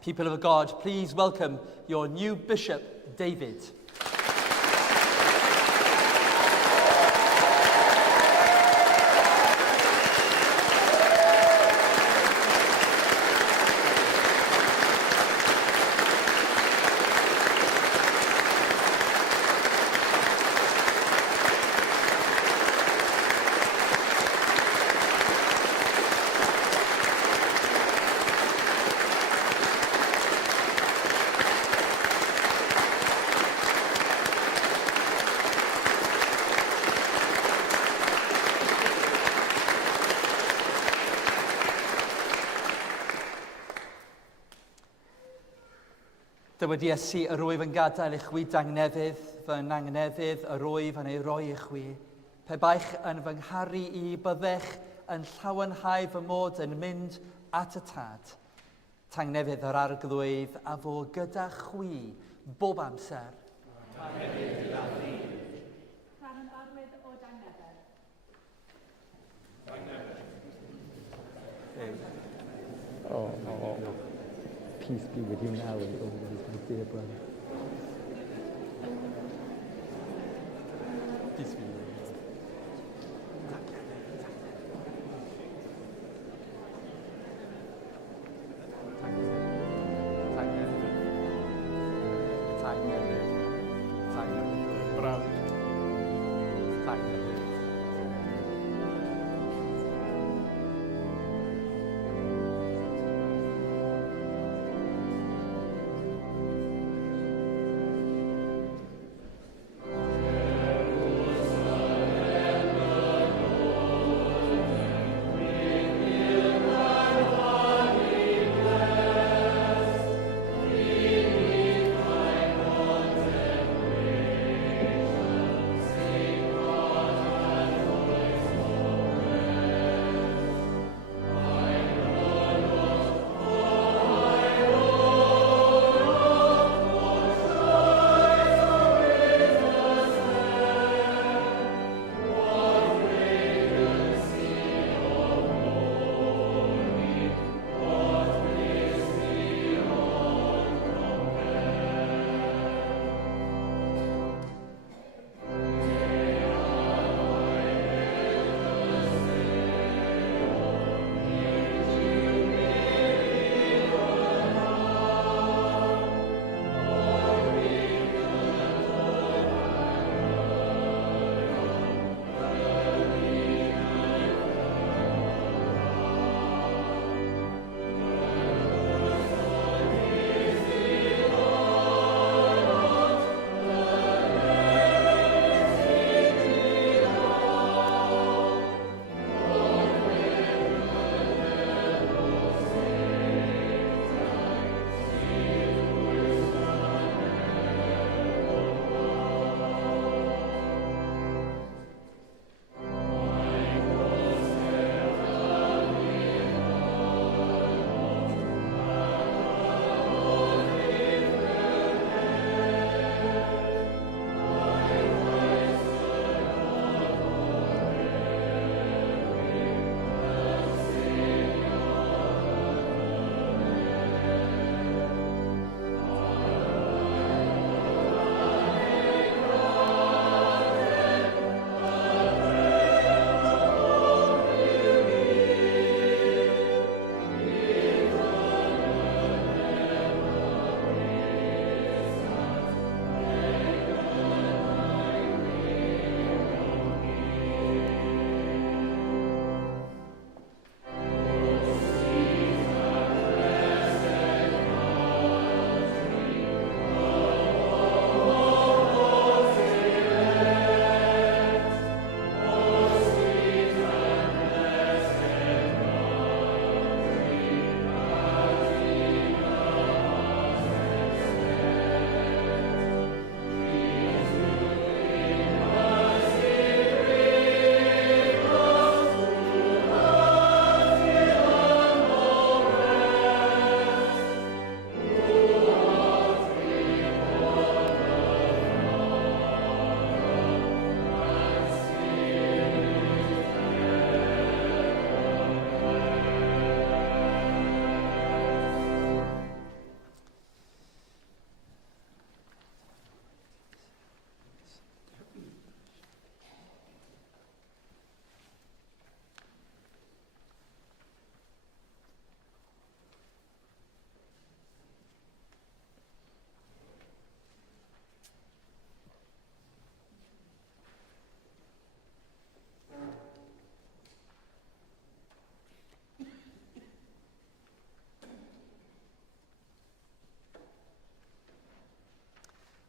People of God, please welcome your new Bishop, David. Dywedu Iesu, yr wyf yn gadael i chwi dangnefydd, fy nangnefydd yr wyf yn ei roi i chwi. Pe baich yn fy ngharu i byddech yn llawenhau fy mod yn mynd at y tad. Tangnefydd yr arglwydd a fo gyda chwi bob amser. Tangnefydd gyda fi. Rhan yn arwydd o dangnefydd. Oh. Peace be with you now and always, my dear brother. Peace be with you.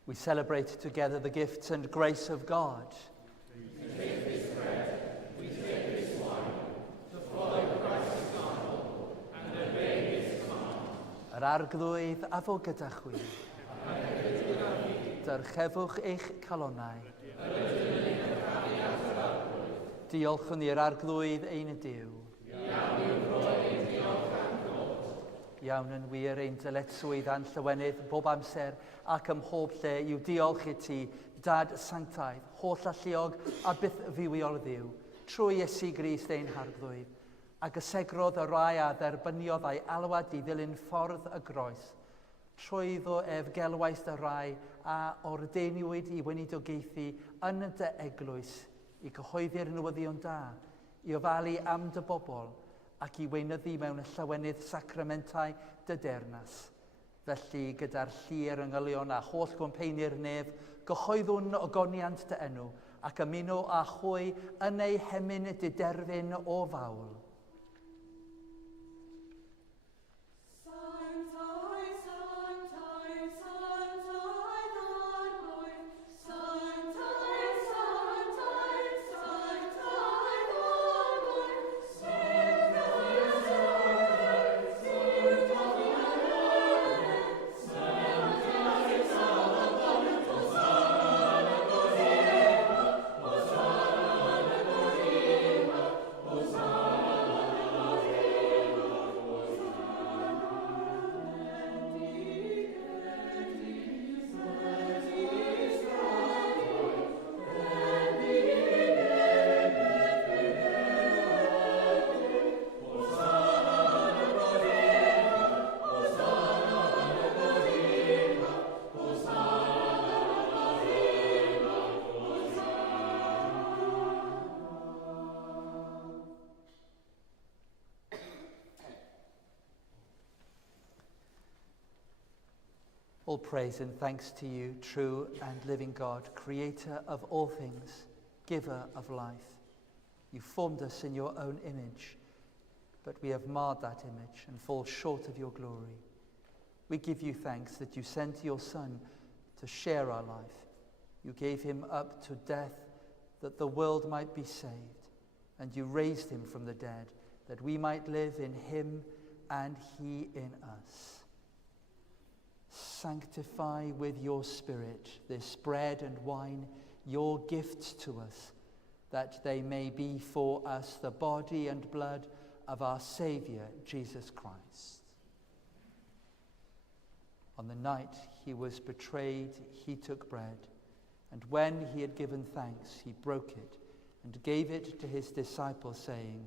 We celebrate together the gifts and grace of God. Yr arglwydd a fo gyda chwi. Dyrchefwch eich calonnau. Diolchwn i'r arglwydd ein Duw. Iawn yn wir ein dyletswydd a'n llywenydd bob amser ac ym mhob lle i'w diolch i ti, Dad Sanctaidd, holl alluog a byth fywiol Dduw, trwy Iesu Grist ein harglwydd, a gysegrodd y rai a dderbyniodd a'i alwad i ddilyn ffordd y groes, trwyddo efgelwaith y rai a ordeniwyd i weinidogaethu yn dy eglwys i gyhoeddi'r newyddion da, i ofalu am dy bobl ac i weinyddu mewn y llawenydd sacramentau dy dernas. Felly, gyda'r llir yngylion a holl gwmpeinir nef, gyhoeddwn ogoniant dy enw ac ymuno a chwy yn ei hemyn diderfyn o fawl. All praise and thanks to you, true and living God, creator of all things, giver of life. You formed us in your own image, but we have marred that image and fall short of your glory. We give you thanks that you sent your Son to share our life. You gave him up to death that the world might be saved, and you raised him from the dead that we might live in him and he in us. Sanctify with your Spirit this bread and wine, your gifts to us, that they may be for us the body and blood of our Saviour, Jesus Christ. On the night he was betrayed, he took bread, and when he had given thanks, he broke it and gave it to his disciples, saying,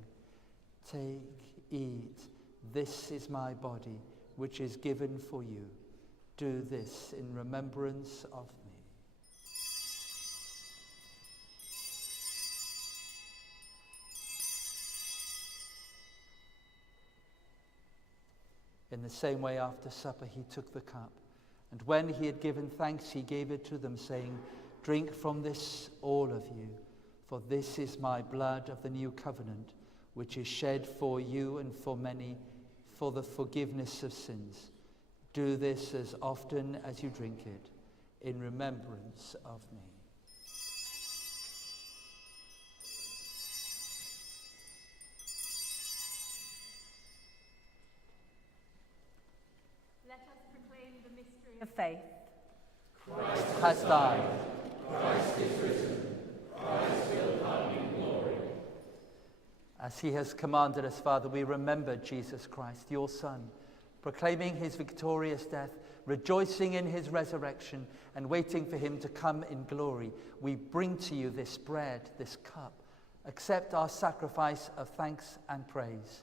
"Take, eat, this is my body, which is given for you. Do this in remembrance of me." In the same way, after supper, he took the cup, and when he had given thanks, he gave it to them, saying, "Drink from this, all of you, for this is my blood of the new covenant, which is shed for you and for many for the forgiveness of sins. Do this as often as you drink it, in remembrance of me." Let us proclaim the mystery of faith. Christ has died. As he has commanded us, Father, we remember Jesus Christ, your Son, proclaiming his victorious death, rejoicing in his resurrection, and waiting for him to come in glory. We bring to you this bread, this cup. Accept our sacrifice of thanks and praise.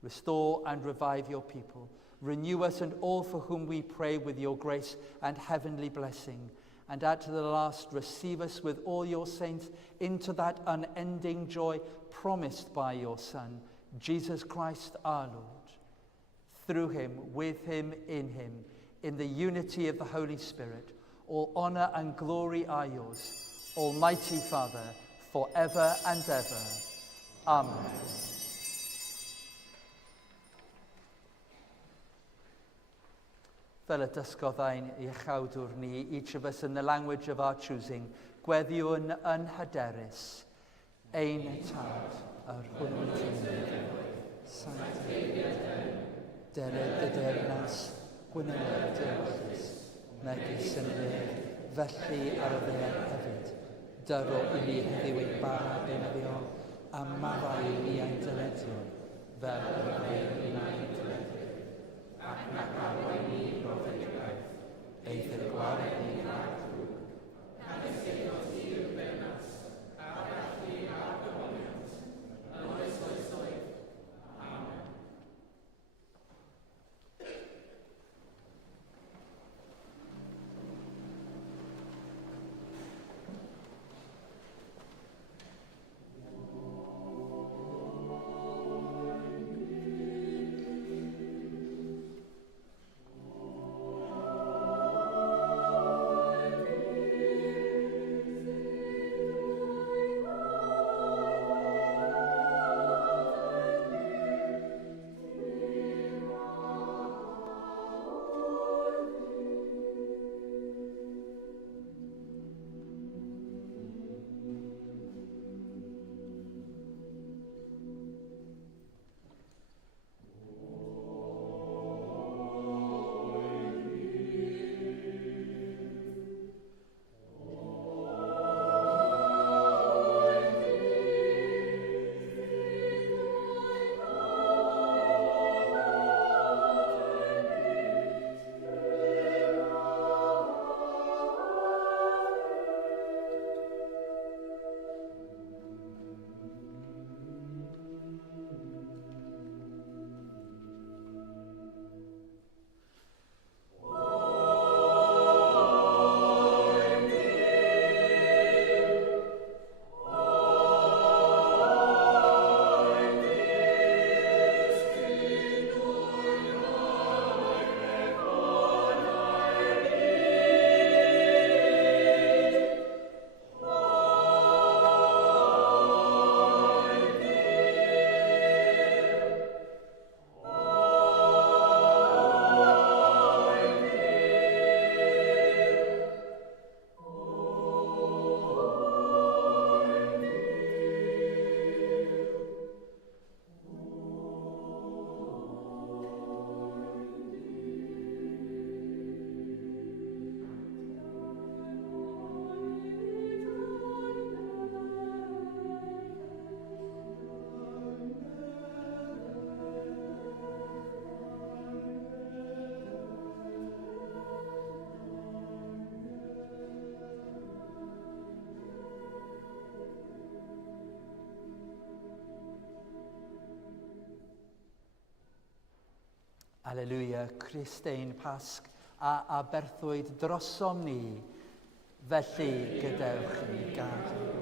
Restore and revive your people. Renew us and all for whom we pray with your grace and heavenly blessing. And at the last, receive us with all your saints into that unending joy promised by your Son, Jesus Christ our Lord. Through him, with him, in the unity of the Holy Spirit, all honor and glory are yours, Almighty Father, forever and ever. Amen. Fel y dysgoddau'n ei chawdwr ni, each of us in the language of our choosing, gweddiwn yn hyderus, ein tad ar hwnnw ti'n sancteidd, dered y dernas, gwyneb dywys, megis yn ddeg, felly ar y ddead hefyd, dyro i ni heddiw ein bara benyddiol, a maddau i ni ein dyledion, fel y rhaid i ni ein dyledion, ac na galwai ni profetigaeth, eith y gwared ni ar drwy, ac ysgeiddo ti yw'r bernas, a felly ar gymoniant, yn oes oesoedd. Amen. Alleluia, Christ ein Pasg a aberthwyd drosom ni, felly gadewch ni gadw.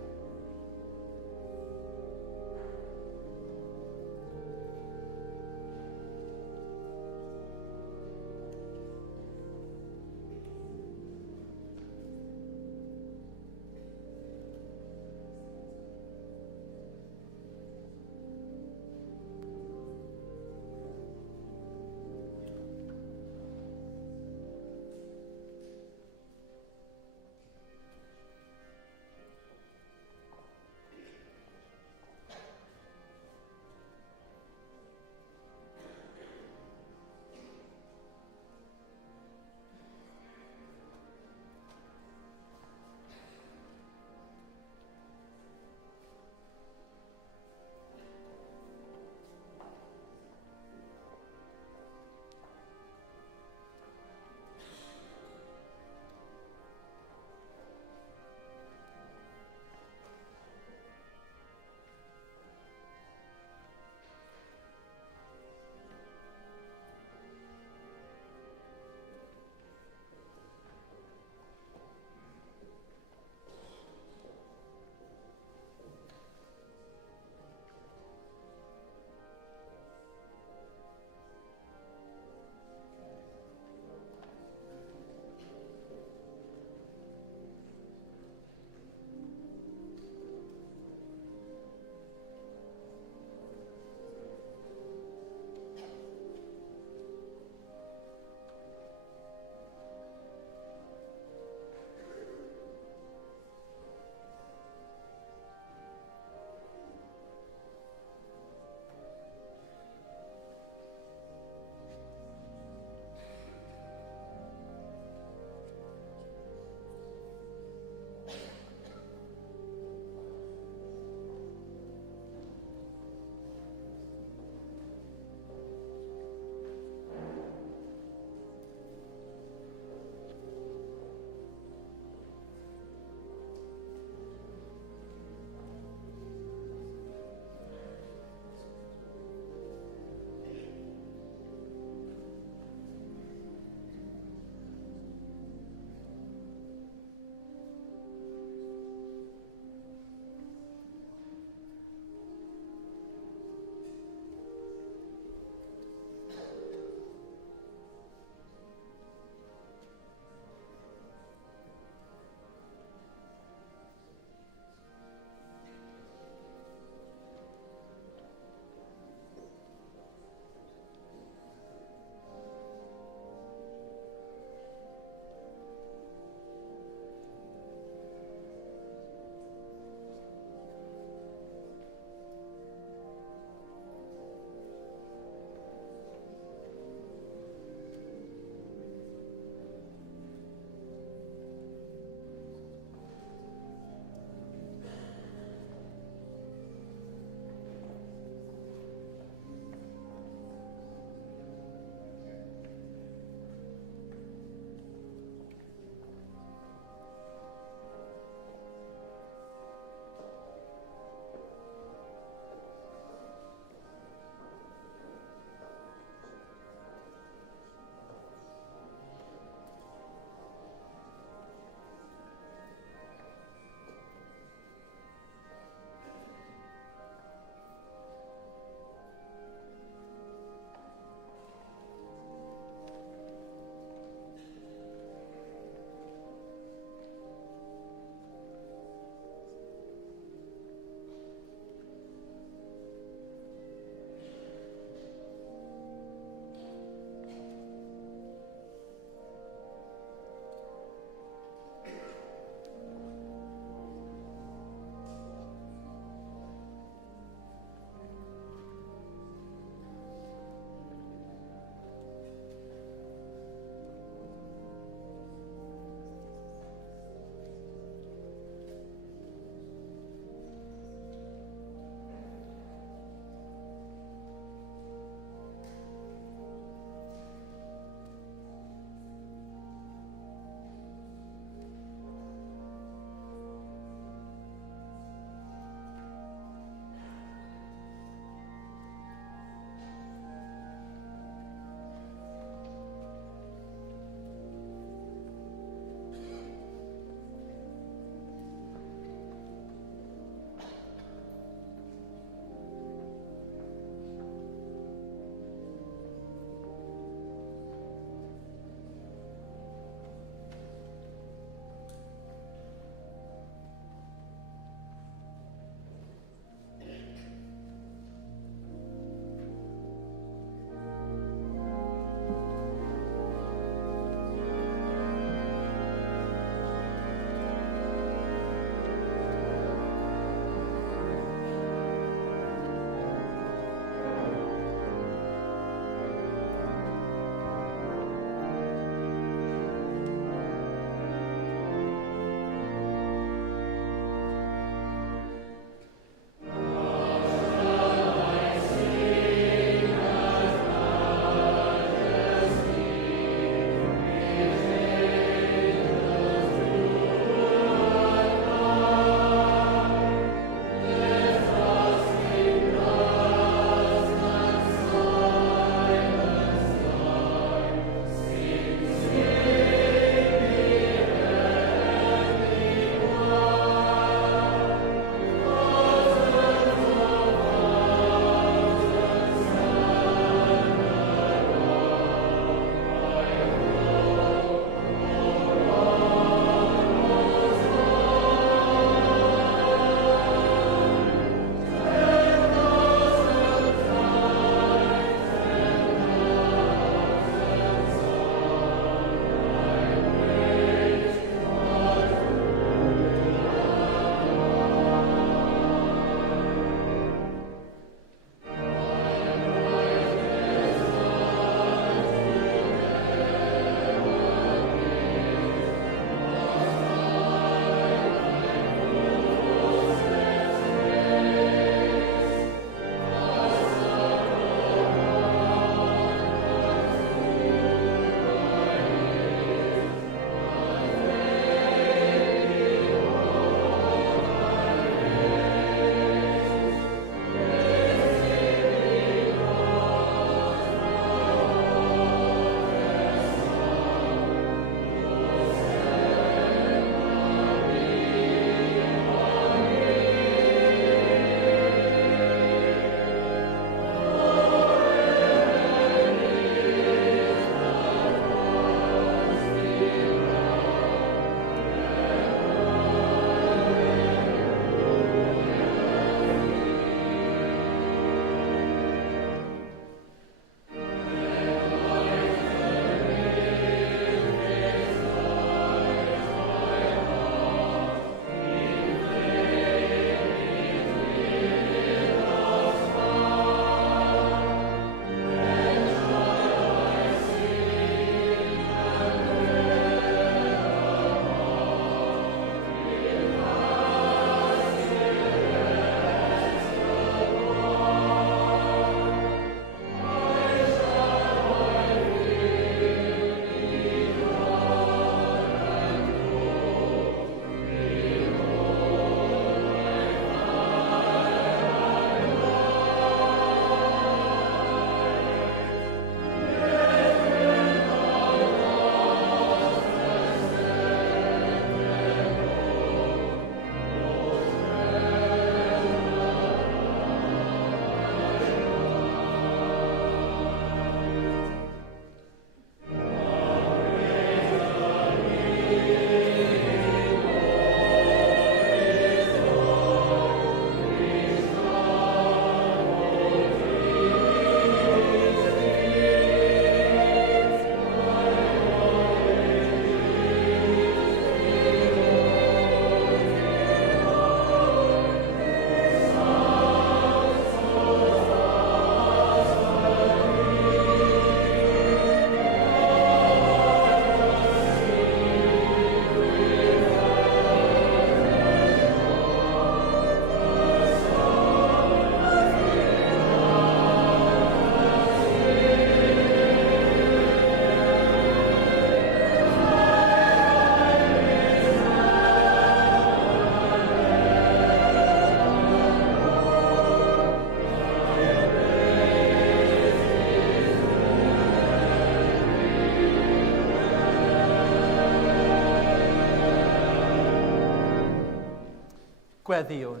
Gweddiwn.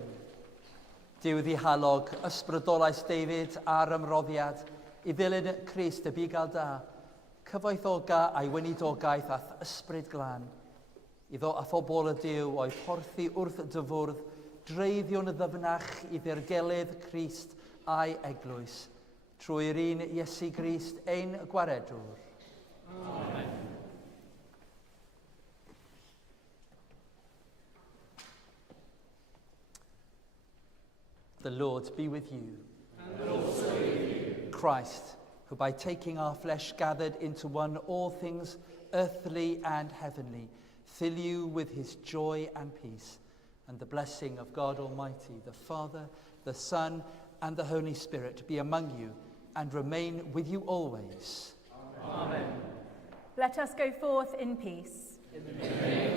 Dyw ddihalog ysbrydolaeth David a'r ymroddiad i ddilyn Crist y bugail da, cyfoethoga a'i weinidogaeth ath ysbryd glân. Iddo a phobl y Dyw o'i porthi wrth dyfwrdd, dreiddiwn y ddyfnach i ddirgelydd Crist a'i eglwys, trwy'r un Iesu Grist ein gwaredwr. Amen. The Lord be with you. And also with you. Christ, who by taking our flesh gathered into one all things earthly and heavenly, fill you with his joy and peace, and the blessing of God Almighty, the Father, the Son, and the Holy Spirit be among you and remain with you always. Amen. Let us go forth in peace. In the name